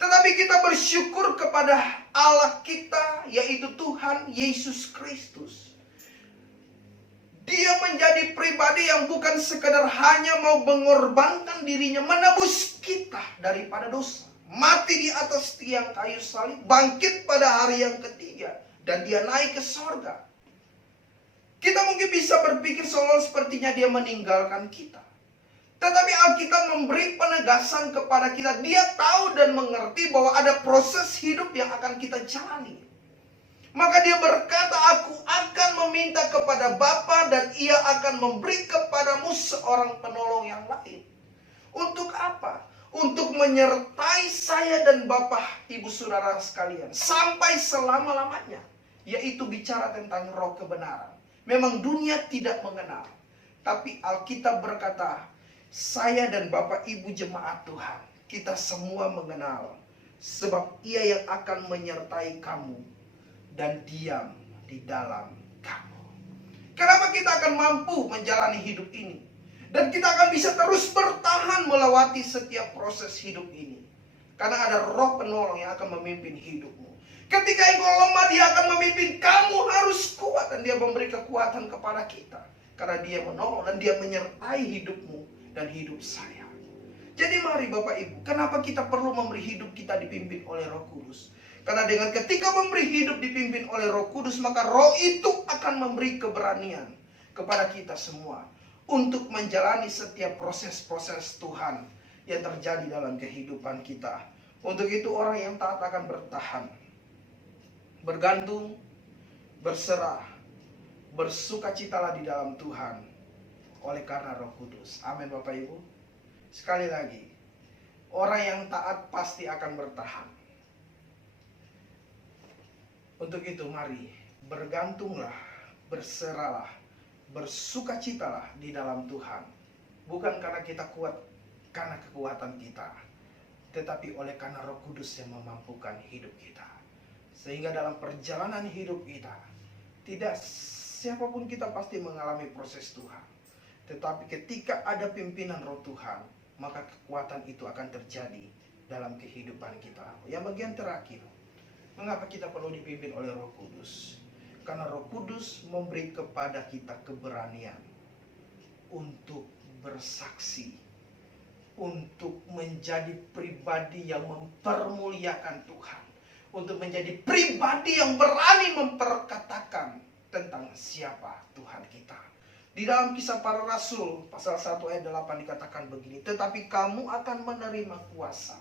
Tetapi kita bersyukur kepada Allah kita, yaitu Tuhan Yesus Kristus. Dia menjadi pribadi yang bukan sekedar hanya mau mengorbankan dirinya, menebus kita daripada dosa. Mati di atas tiang kayu salib, bangkit pada hari yang ketiga, dan dia naik ke sorga. Kita mungkin bisa berpikir seolah sepertinya dia meninggalkan kita. Tetapi Alkitab memberi penegasan kepada kita. Dia tahu dan mengerti bahwa ada proses hidup yang akan kita jalani. Maka dia berkata, aku akan meminta kepada Bapa dan ia akan memberi kepadamu seorang penolong yang lain. Untuk apa? Untuk menyertai saya dan Bapak, Ibu Saudara sekalian, sampai selama-lamanya. Yaitu bicara tentang roh kebenaran. Memang dunia tidak mengenal. Tapi Alkitab berkata, saya dan Bapak Ibu jemaat Tuhan, kita semua mengenal. Sebab ia yang akan menyertai kamu dan diam di dalam kamu. Kenapa kita akan mampu menjalani hidup ini? Dan kita akan bisa terus bertahan melewati setiap proses hidup ini. Karena ada roh penolong yang akan memimpin hidupmu. Ketika engkau lemah, dia akan memimpin kamu harus kuat. Dan dia memberi kekuatan kepada kita. Karena dia menolong dan dia menyertai hidupmu dan hidup saya. Jadi mari Bapak Ibu, kenapa kita perlu memberi hidup kita dipimpin oleh Roh Kudus? Karena dengan ketika memberi hidup dipimpin oleh Roh Kudus, maka Roh itu akan memberi keberanian kepada kita semua untuk menjalani setiap proses-proses Tuhan yang terjadi dalam kehidupan kita. Untuk itu orang yang taat akan bertahan, bergantung, berserah, bersukacitalah di dalam Tuhan oleh karena Roh Kudus. Amin Bapak Ibu. Sekali lagi, orang yang taat pasti akan bertahan. Untuk itu mari bergantunglah, berserahlah, bersukacitalah di dalam Tuhan. Bukan karena kita kuat, karena kekuatan kita, tetapi oleh karena Roh Kudus yang memampukan hidup kita. Sehingga dalam perjalanan hidup kita, tidak siapapun kita pasti mengalami proses Tuhan. Tetapi ketika ada pimpinan Roh Tuhan, maka kekuatan itu akan terjadi dalam kehidupan kita. Yang bagian terakhir, mengapa kita perlu dipimpin oleh Roh Kudus? Karena Roh Kudus memberi kepada kita keberanian untuk bersaksi, untuk menjadi pribadi yang mempermuliakan Tuhan, untuk menjadi pribadi yang berani memperkatakan tentang siapa Tuhan kita. Di dalam Kisah Para Rasul pasal 1 ayat 8 dikatakan begini, tetapi kamu akan menerima kuasa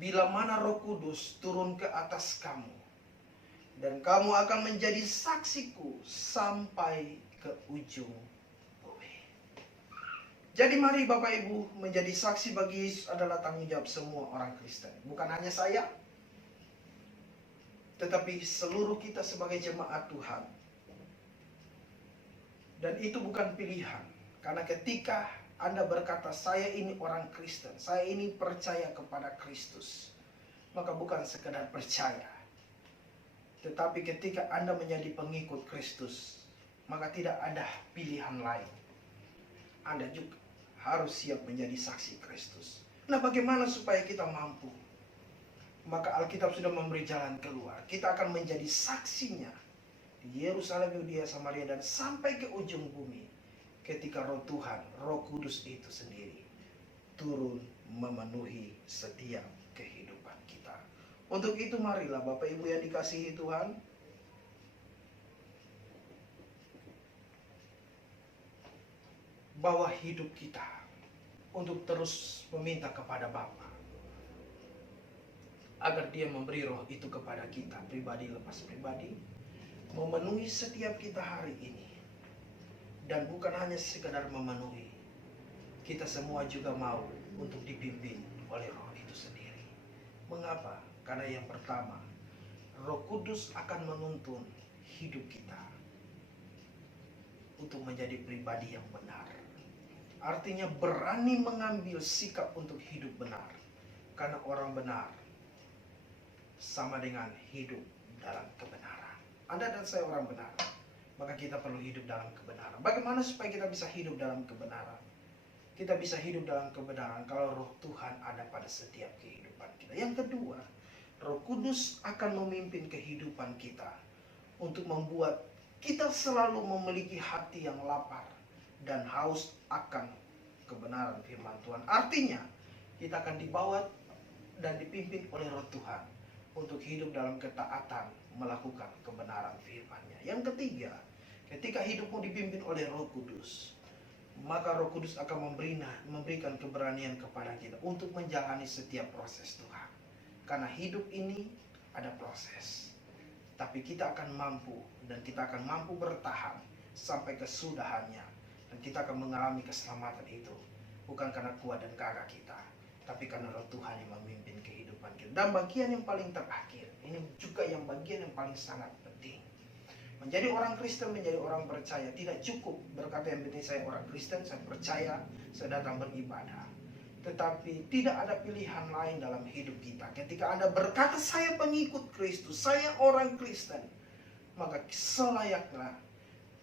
bila mana Roh Kudus turun ke atas kamu, dan kamu akan menjadi saksiku sampai ke ujung bumi. Jadi mari Bapak Ibu, menjadi saksi bagi Yesus adalah tanggung jawab semua orang Kristen. Bukan hanya saya, tetapi seluruh kita sebagai jemaat Tuhan. Dan itu bukan pilihan. Karena ketika Anda berkata, saya ini orang Kristen, saya ini percaya kepada Kristus, maka bukan sekedar percaya. Tetapi ketika Anda menjadi pengikut Kristus, maka tidak ada pilihan lain. Anda juga harus siap menjadi saksi Kristus. Nah, bagaimana supaya kita mampu? Maka Alkitab sudah memberi jalan keluar. Kita akan menjadi saksinya di Yerusalem, Yudea, Samaria, dan sampai ke ujung bumi. Ketika Roh Tuhan, Roh Kudus itu sendiri turun memenuhi setiap kehidupan kita. Untuk itu marilah Bapak Ibu yang dikasihi Tuhan, bawa hidup kita untuk terus meminta kepada Bapa agar Dia memberi roh itu kepada kita pribadi lepas pribadi, memenuhi setiap kita hari ini. Dan bukan hanya sekedar memenuhi, kita semua juga mau untuk dipimpin oleh roh itu sendiri. Mengapa? Karena yang pertama, Roh Kudus akan menuntun hidup kita untuk menjadi pribadi yang benar. Artinya berani mengambil sikap untuk hidup benar. Karena orang benar sama dengan hidup dalam kebenaran. Anda dan saya orang benar, maka kita perlu hidup dalam kebenaran. Bagaimana supaya kita bisa hidup dalam kebenaran? Kita bisa hidup dalam kebenaran kalau roh Tuhan ada pada setiap kehidupan kita. Yang kedua, Roh Kudus akan memimpin kehidupan kita untuk membuat kita selalu memiliki hati yang lapar dan haus akan kebenaran firman Tuhan. Artinya, kita akan dibawa dan dipimpin oleh roh Tuhan untuk hidup dalam ketaatan melakukan kebenaran firman-Nya. Yang ketiga, ketika hidupmu dipimpin oleh Roh Kudus, maka Roh Kudus akan memberikan keberanian kepada kita untuk menjalani setiap proses Tuhan. Karena hidup ini ada proses, tapi kita akan mampu dan kita akan mampu bertahan sampai kesudahannya, dan kita akan mengalami keselamatan itu bukan karena kuat dan gagah kita, tapi karena Roh Tuhan yang memimpin kehidupan kita. Dan bagian yang paling terakhir, ini juga yang bagian yang paling sangat penting. Menjadi orang Kristen, menjadi orang percaya, tidak cukup berkata yang penting saya orang Kristen, saya percaya, saya datang beribadah. Tetapi tidak ada pilihan lain dalam hidup kita. Ketika Anda berkata saya pengikut Kristus, saya orang Kristen, maka selayaknya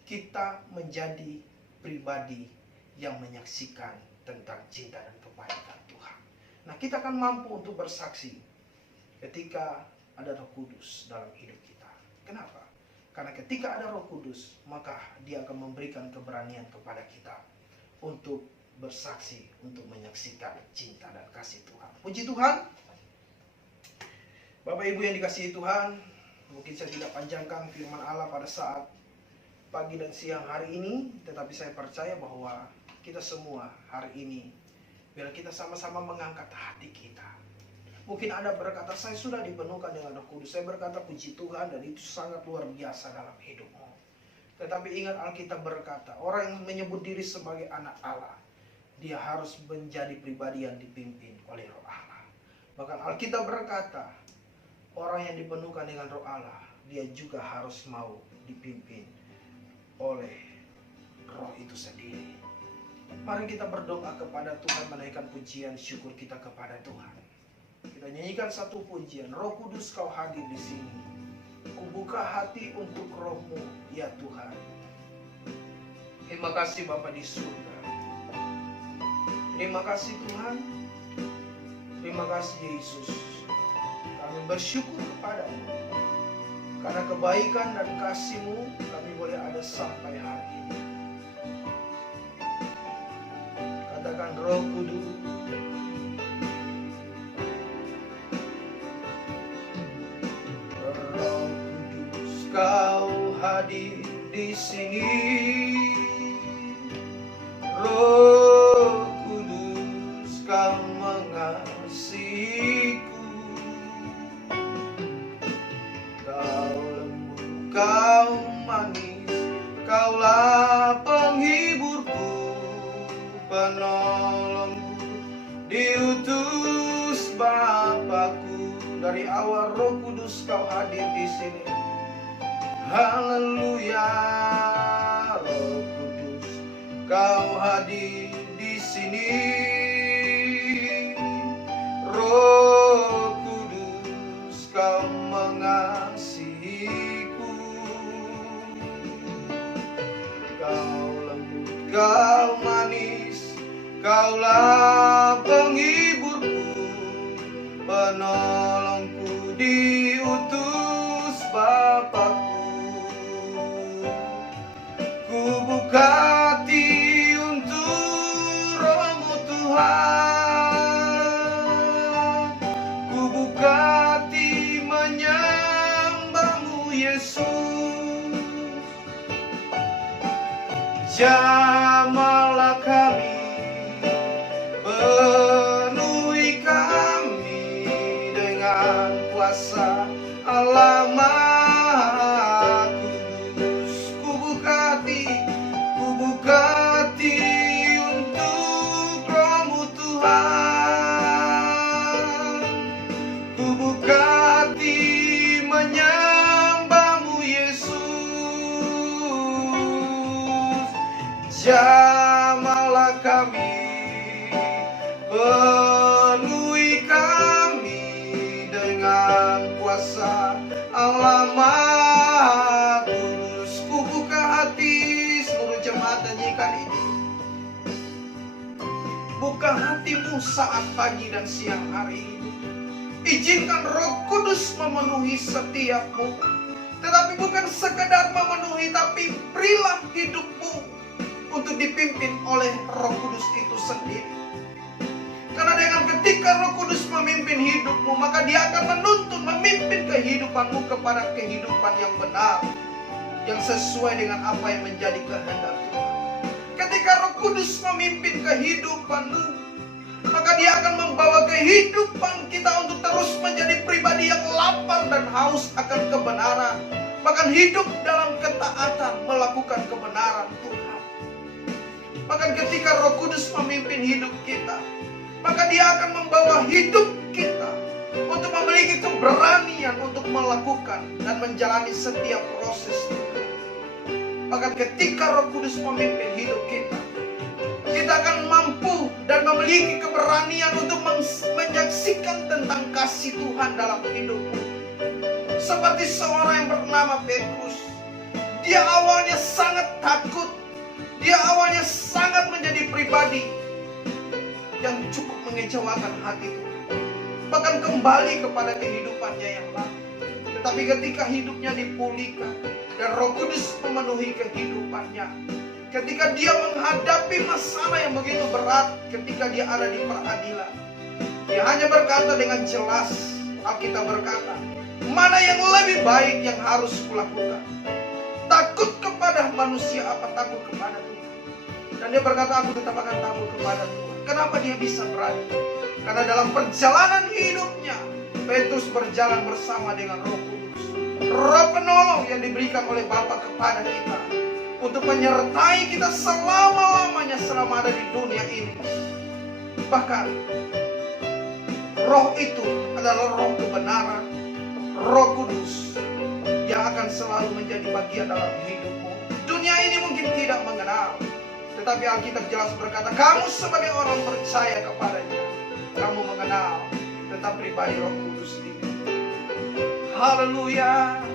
kita menjadi pribadi yang menyaksikan tentang cinta dan kebaikan Tuhan. Nah, kita akan mampu untuk bersaksi ketika ada Roh Kudus dalam hidup kita. Kenapa? Karena ketika ada Roh Kudus, maka Dia akan memberikan keberanian kepada kita untuk bersaksi, untuk menyaksikan cinta dan kasih Tuhan. Puji Tuhan. Bapak Ibu yang dikasihi Tuhan, mungkin saya tidak panjangkan firman Allah pada saat pagi dan siang hari ini, tetapi saya percaya bahwa kita semua hari ini, biar kita sama-sama mengangkat hati kita. Mungkin Anda berkata, saya sudah dipenuhkan dengan Roh Kudus. Saya berkata, puji Tuhan, dan itu sangat luar biasa dalam hidupmu. Tetapi ingat, Alkitab berkata, orang yang menyebut diri sebagai anak Allah, dia harus menjadi pribadi yang dipimpin oleh Roh Allah. Bahkan Alkitab berkata, orang yang dipenuhkan dengan Roh Allah, dia juga harus mau dipimpin oleh Roh itu sendiri. Mari kita berdoa kepada Tuhan, menaikkan pujian syukur kita kepada Tuhan. Kita nyanyikan satu pujian. Roh Kudus, Kau hadir di sini. Kubuka hati untuk Roh-Mu, ya Tuhan. Terima kasih Bapa di surga. Terima kasih Tuhan. Terima kasih Yesus. Kami bersyukur kepadamu. Karena kebaikan dan kasih-Mu kami boleh ada sampai hari ini. Katakan Roh Kudus. Roh Kudus, Kau hadir di sini. Roh Kudus, Kau mengasihiku. Kau lembut, Kau manis, Kaulah penghiburku, penolongku, diutus Bapakku. Dari awal Roh Kudus Kau hadir di sini. Haleluya. Roh Kudus, Kau hadir di sini. Roh Kudus, Kau mengasihiku. Kau lembut, Kau manis, Kaulah penghiburku, penolongku, diutus Bapakku. Ku buka hati untuk Roh-Mu Tuhan. kami, penuhi kami dengan kuasa Allah Maha Kudus. Ku buka hati, seluruh jemaat nyanyikan ini. Buka hatimu saat pagi dan siang hari ini. Izinkan Roh Kudus memenuhi setiapmu. Tetapi bukan sekedar memenuhi, tapi berilah hidupmu untuk dipimpin oleh Roh Kudus itu sendiri. Karena dengan ketika Roh Kudus memimpin hidupmu, maka Dia akan menuntun, memimpin kehidupanmu kepada kehidupan yang benar, yang sesuai dengan apa yang menjadi kehendak Tuhan. Ketika Roh Kudus memimpin kehidupanmu, maka Dia akan membawa kehidupan kita untuk terus menjadi pribadi yang lapar dan haus akan kebenaran, bahkan hidup dalam ketaatan, melakukan kebenaran Tuhan. Bahkan ketika Roh Kudus memimpin hidup kita, maka Dia akan membawa hidup kita untuk memiliki keberanian untuk melakukan dan menjalani setiap proses Tuhan. Bahkan ketika Roh Kudus memimpin hidup kita, kita akan mampu dan memiliki keberanian untuk menyaksikan tentang kasih Tuhan dalam hidupmu. Seperti seorang yang bernama Petrus. Dia awalnya sangat takut. Dia awalnya sangat menjadi pribadi yang cukup mengecewakan hati Tuhan. Bahkan kembali kepada kehidupannya yang lalu. Tetapi ketika hidupnya dipulihkan dan Roh Kudus memenuhi kehidupannya, ketika dia menghadapi masalah yang begitu berat, ketika dia ada di peradilan, dia hanya berkata dengan jelas, Alkitab berkata, mana yang lebih baik yang harus kulakukan? Takut kepada manusia apa takut kepada Tuhan? Dan dia berkata, aku tetap akan takut kepada Tuhan. Kenapa dia bisa berani? Karena dalam perjalanan hidupnya, Petrus berjalan bersama dengan Roh Kudus, Roh penolong yang diberikan oleh Bapa kepada kita, untuk menyertai kita selama-lamanya selama ada di dunia ini. Bahkan Roh itu adalah Roh kebenaran, Roh Kudus yang akan selalu menjadi bagian dalam hidupmu. Dunia ini mungkin tidak mengenal, tetapi Alkitab jelas berkata, kamu sebagai orang percaya kepadanya, kamu mengenal tentang pribadi Roh Kudus ini. Haleluya.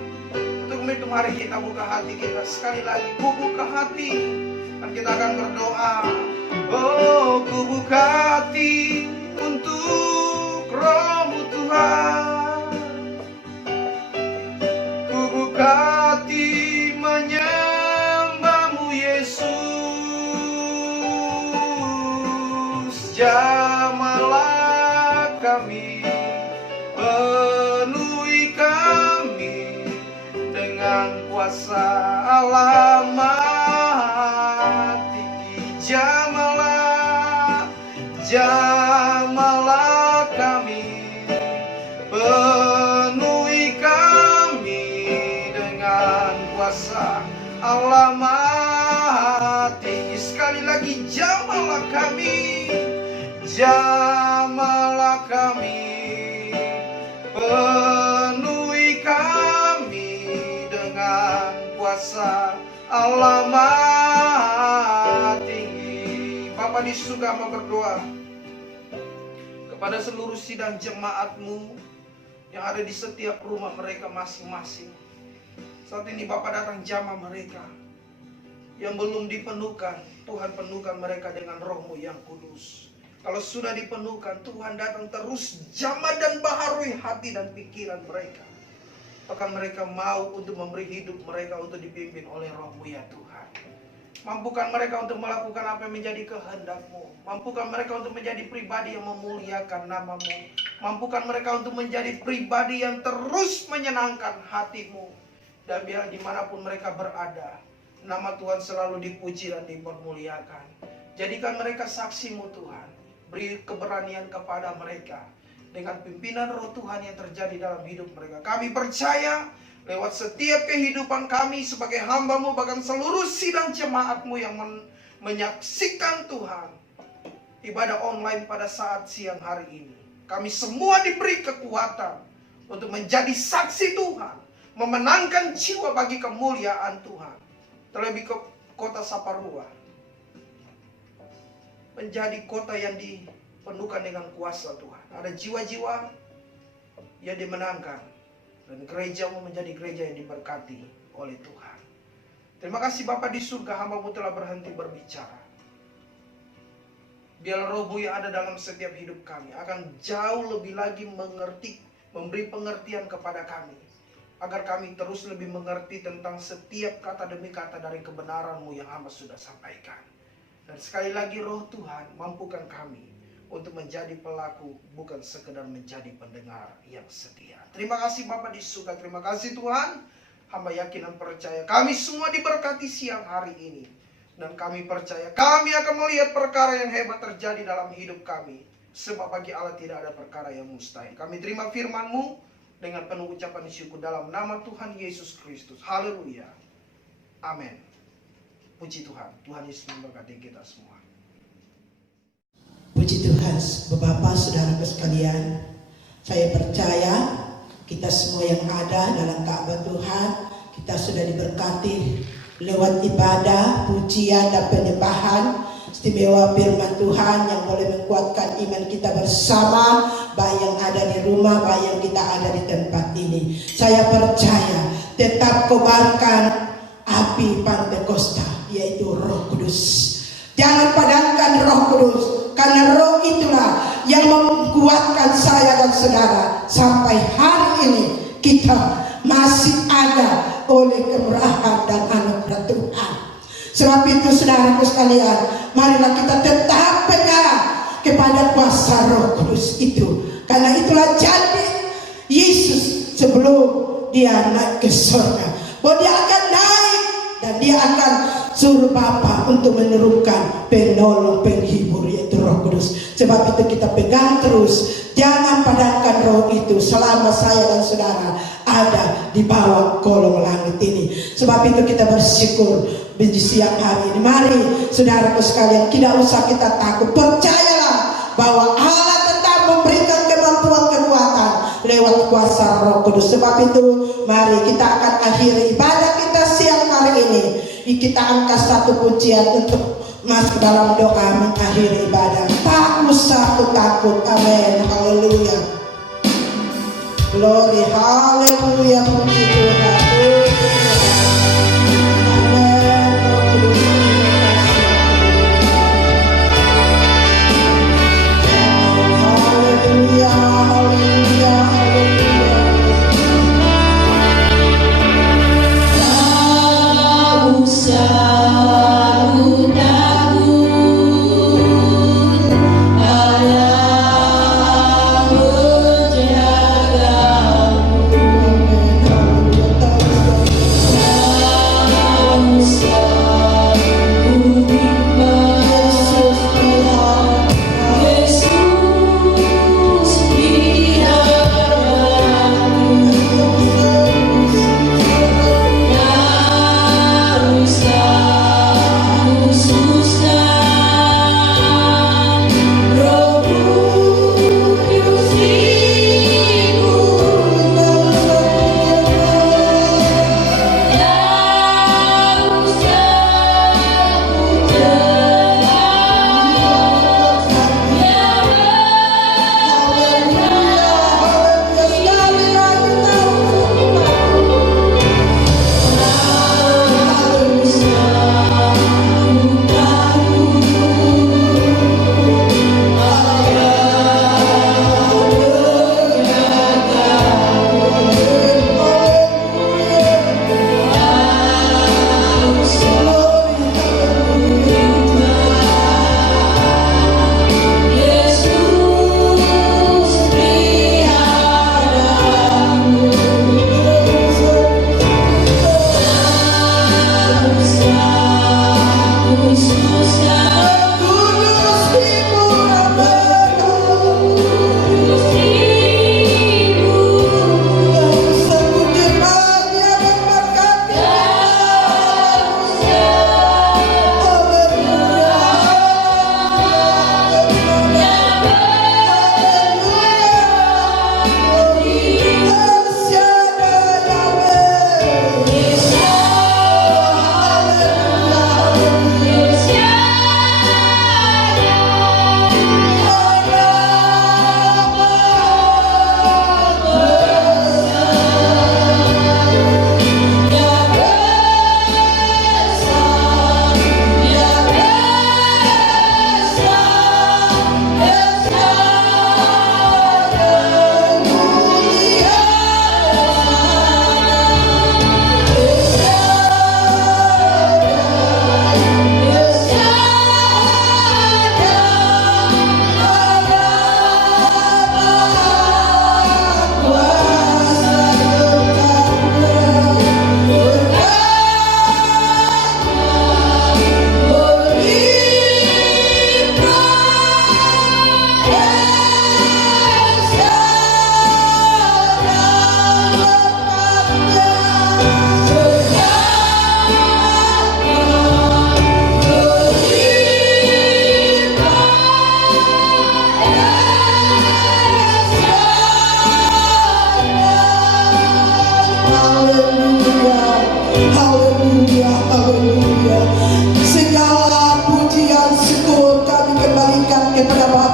Untuk itu mari kita buka hati kita sekali lagi. Ku buka hati dan kita akan berdoa. Oh, ku buka hati untuk Roh-Mu Tuhan. Ku buka hati menyembah-Mu Yesus. Jamahlah kami, penuhi kami dengan kuasa Allah Maha Tinggi. Jamahlah kami, penuhi kami dengan kuasa Allah Maha Tinggi. Sekali lagi, jamahlah kami, jamahlah kami, penuhi kami dengan kuasa Allah Maha Tinggi. Bapak di surga mau berdoa kepada seluruh sidang jemaat-Mu yang ada di setiap rumah mereka masing-masing. Saat ini Bapak datang jamah mereka yang belum dipenuhkan. Tuhan penuhkan mereka dengan Roh-Mu yang kudus. Kalau sudah dipenuhkan, Tuhan datang terus jamah dan baharui hati dan pikiran mereka. Bahkan mereka mau untuk memberi hidup mereka untuk dipimpin oleh Roh-Mu ya Tuhan. Mampukan mereka untuk melakukan apa yang menjadi kehendak-Mu. Mampukan mereka untuk menjadi pribadi yang memuliakan nama-Mu. Mampukan mereka untuk menjadi pribadi yang terus menyenangkan hati-Mu. Dan biar dimanapun mereka berada, nama Tuhan selalu dipuji dan dipermuliakan. Jadikan mereka saksi-Mu Tuhan. Beri keberanian kepada mereka dengan pimpinan Roh Tuhan yang terjadi dalam hidup mereka. Kami percaya lewat setiap kehidupan kami sebagai hamba-Mu, bahkan seluruh sidang jemaat-Mu yang menyaksikan Tuhan ibadah online pada saat siang hari ini. Kami semua diberi kekuatan untuk menjadi saksi Tuhan, memenangkan jiwa bagi kemuliaan Tuhan. Terlebih ke kota Saparua. menjadi kota yang dipenuhkan dengan kuasa Tuhan. Ada jiwa-jiwa yang dimenangkan, dan gerejamu menjadi gereja yang diberkati oleh Tuhan. Terima kasih Bapa di surga, hamba-Mu telah berhenti berbicara. Biarlah roh-Mu yang ada dalam setiap hidup kami akan jauh lebih lagi mengerti, memberi pengertian kepada kami, agar kami terus lebih mengerti tentang setiap kata demi kata dari kebenaran-Mu yang hamba sudah sampaikan. Dan sekali lagi roh Tuhan, mampukan kami untuk menjadi pelaku, bukan sekedar menjadi pendengar yang setia. Terima kasih Bapa di surga, terima kasih Tuhan. Hamba yakin dan percaya kami semua diberkati siang hari ini. Dan kami percaya kami akan melihat perkara yang hebat terjadi dalam hidup kami. Sebab bagi Allah tidak ada perkara yang mustahil. Kami terima firman-Mu dengan penuh ucapan syukur dalam nama Tuhan Yesus Kristus. Haleluya. Amin. Puji Tuhan. Tuhan Yesus memberkati kita semua. Puji Tuhan, Bapak, Saudara sekalian, saya percaya kita semua yang ada dalam Ka'bah Tuhan, kita sudah diberkati lewat ibadah, pujian dan penyembahan istimewa firman Tuhan yang boleh menguatkan iman kita bersama, baik yang ada di rumah, baik yang kita ada di tempat ini. Saya percaya tetap kobarkan api Pentakosta, yaitu Roh Kudus. Jangan padamkan Roh Kudus, karena Roh itulah yang menguatkan saya dan saudara sampai hari ini kita masih ada oleh kemurahan dan anugerah Tuhan. Sebab itu saudaraku sekalian, marilah kita tetap pegang kepada kuasa Roh Kudus itu, karena itulah janji Yesus sebelum dia naik ke surga, bahwa dia akan naik dan dia akan suruh Bapa untuk menurunkan penolong, penghibur, yaitu Roh Kudus. Sebab itu kita pegang terus, jangan padamkan roh itu selama saya dan saudara ada di bawah kolong langit ini. Sebab itu kita bersyukur di siang hari ini. Mari saudaraku sekalian, tidak usah kita takut, percayalah bahwa Allah tetap memberikan kemampuan kekuatan lewat kuasa Roh Kudus. Sebab itu mari kita akan akhiri ibadah kita siang hari ini. Kita angkat satu pujian untuk masuk dalam doa mengakhiri ibadah. Tak usah takut. Amin. Haleluya. Glory. Haleluya. Puji Tuhan. Haleluya. Haleluya. Haleluya. Tak usah Tak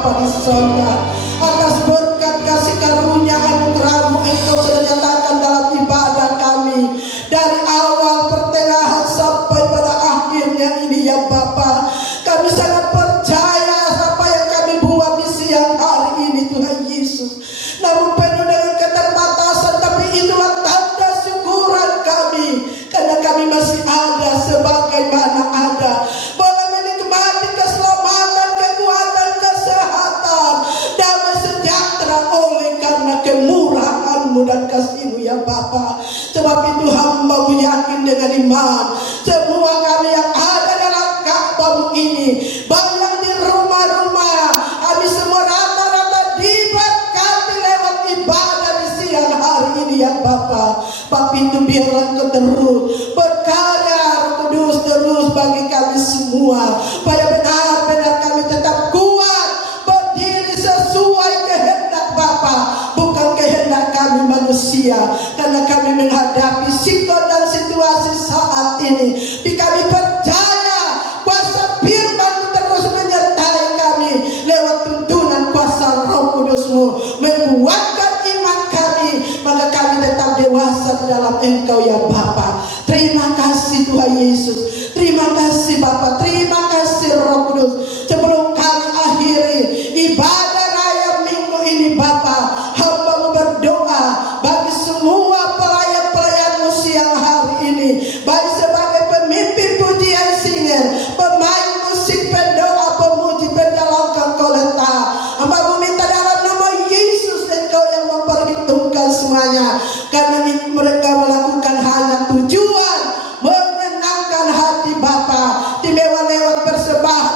Bapa di surga. Atas berkat kasih karunia anugerah-Mu Engkau sudah nyatakan dalam ibadah kami, dari awal, pertengahan sampai pada akhirnya ini ya Bapa. Kami sangat percaya apa yang kami buat di siang hari ini Tuhan Yesus. Namun penuh dengan keterbatasan, tapi itulah tanda syukuran kami, karena kami masih ada sebagaimana ada. Boleh menikmati keselamatan, kekuatan, kesehatan, damai sejahtera oleh karena kemurahan-Mu dan kasih-Mu ya Bapa. Sebab itu hamba-Mu yakin dengan iman, semua kami yang ada dalam Ka'bah-Mu ini, baik yang di rumah-rumah, kami semua rata-rata diberkati lewat ibadah di siang hari ini ya Bapa. Bapa itu biarlah Engkau terus berkarya Kudus terus bagi kami semua, supaya benar-benar kami tetap kuat berdiri sesuai kehendak Bapa, bukan kehendak kami manusia. Karena kami menghadapi sikon dan situasi saat ini, kami percaya kuasa firman-Mu terus menyertai kami lewat tuntunan kuasa Roh Kudus-Mu, menguatkan iman kami, maka kami tetap dewasa di dalam Engkau ya Bapa. Terima kasih Tuhan Yesus, terima kasih Bapa, terima kasih Roh Kudus. Sebelum kami akhiri ibadah raya minggu ini Bapa, hamba-Mu berdoa bagi semua pelayan-pelayan-Mu siang hari ini, baik sebagai pemimpin pujian singer, pemain musik, pendoa, pemuji, penjalankan kolekta. Hamba-Mu minta dalam nama Yesus Engkau yang memperhitungkan semuanya, karena mereka melakukan hanya tujuan menyenangkan hati Bapa, istimewa lewat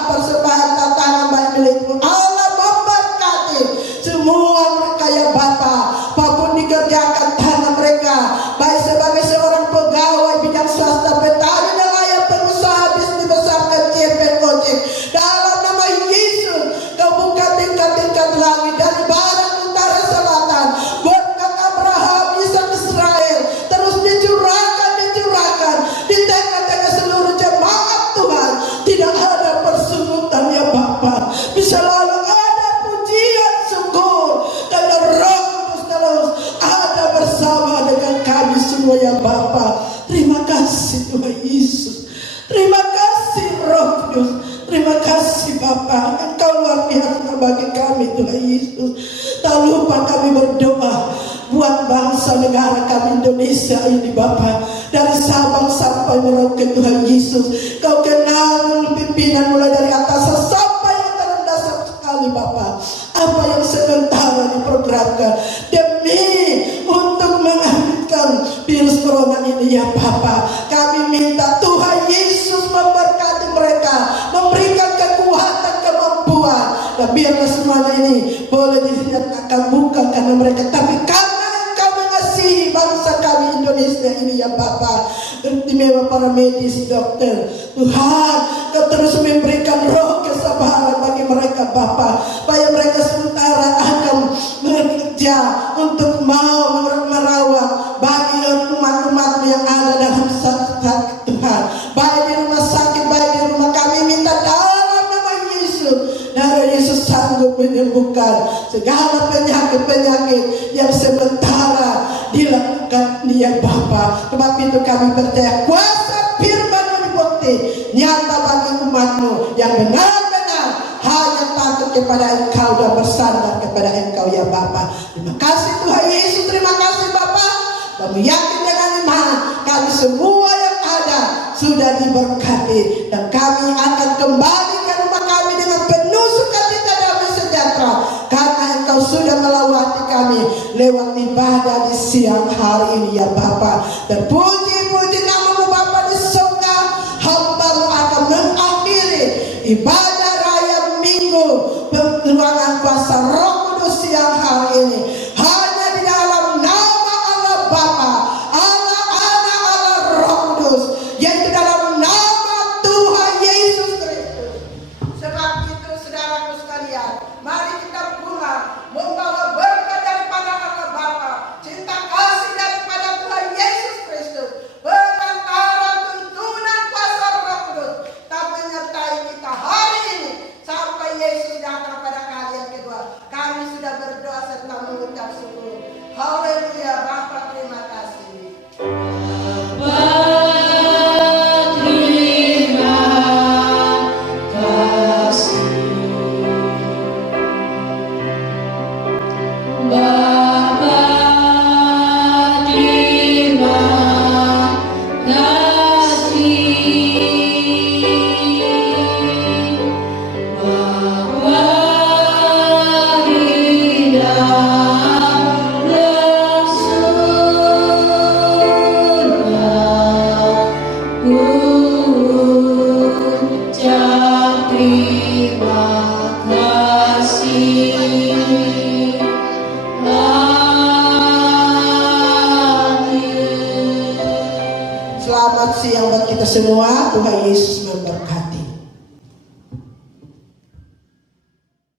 persembahan tantangan baik milik-Mu. Allah memberkati semua mereka ya Bapa, apapun dikerjakan tangan mereka, baik sebagai seorang pegawai bidang swasta, petani, nelayan, pengusaha, bisnis besar, kecil, ojek. Dalam nama Yesus, Kau buka tingkat-tingkat lagi dari barat, utara, selatan. Berkat Abraham, Ishak, Israel terus dicurahkan di tengah-tengah seluruh jemaat Tuhan. Tidak ada persungutan ya Bapa, bisa lalu ada pujian syukur, karena Roh Kudus terus ada bersama dengan kami semua ya Bapa. Terima kasih Tuhan Yesus, terima kasih Roh Kudus, terima kasih Bapa. Engkau luar biasa bagi kami Tuhan Yesus. Tak lupa kami berdoa buat bangsa negara kami Indonesia ini Bapa, dari Sabang sampai Merauke Tuhan Yesus. Kau kenal pimpinan mulai dari atas sampai yang terendah sekali Bapa. Apa yang sementara diprogramkan demi untuk menghentikan virus corona ini ya Bapa, kami minta Tuhan Yesus memberkati mereka, memberikan kekuatan, kemampuan, dan biarlah semuanya ini boleh dinyatakan bukan karena mereka, tapi karena Engkau mengasihi bangsa kami Indonesia ini ya Bapa. Istimewa para medis, dokter, Tuhan Kau terus memberikan roh kesabaran bagi mereka Bapa, supaya mereka sementara akan bekerja untuk mau merawat bagi umat-umat yang ada dalam sakit Tuhan, baik di rumah sakit, baik di rumah kami. Minta dalam nama Yesus, darah Yesus sanggup menyembuhkan segala penyakit-penyakit yang sementara dilakukan dia Bapa. Sebab itu kami percaya kuasa firman-Mu dibukti nyata bagi umat-Mu yang benar-benar hanya takut kepada Engkau dan bersandar kepada Engkau ya Bapa. Terima kasih Tuhan Yesus, terima kasih Bapa. Kami yakin dengan iman kami semua yang ada sudah diberkati, dan kami akan kembali ke rumah kami dengan penuh sukacita, damai sejahtera, karena Engkau sudah melawati kami lewat ibadah di siang hari ini ya Bapa. Terpuji-puji nama-Mu Bapa di surga. Hamba-Mu akan mengakhiri ibadah raya minggu pertuangan kuasa Roh Kudus siang hari ini hanya di dalam nama Allah Bapa, Allah Anak, Allah Roh Kudus, yaitu dalam nama Tuhan Yesus Kristus. Sebab itu saudaraku sekalian, mari kita pulang membawa berkat daripada Allah Bapa, cinta kasih daripada Tuhan Yesus Kristus, perantara tuntunan kuasa Roh Kudus, tak menyertai kita hari ini sampai Yesus datang pada kalian syukur. Haleluya, Bapa terima kasih. Selamat siang buat kita semua. Tuhan Yesus memberkati.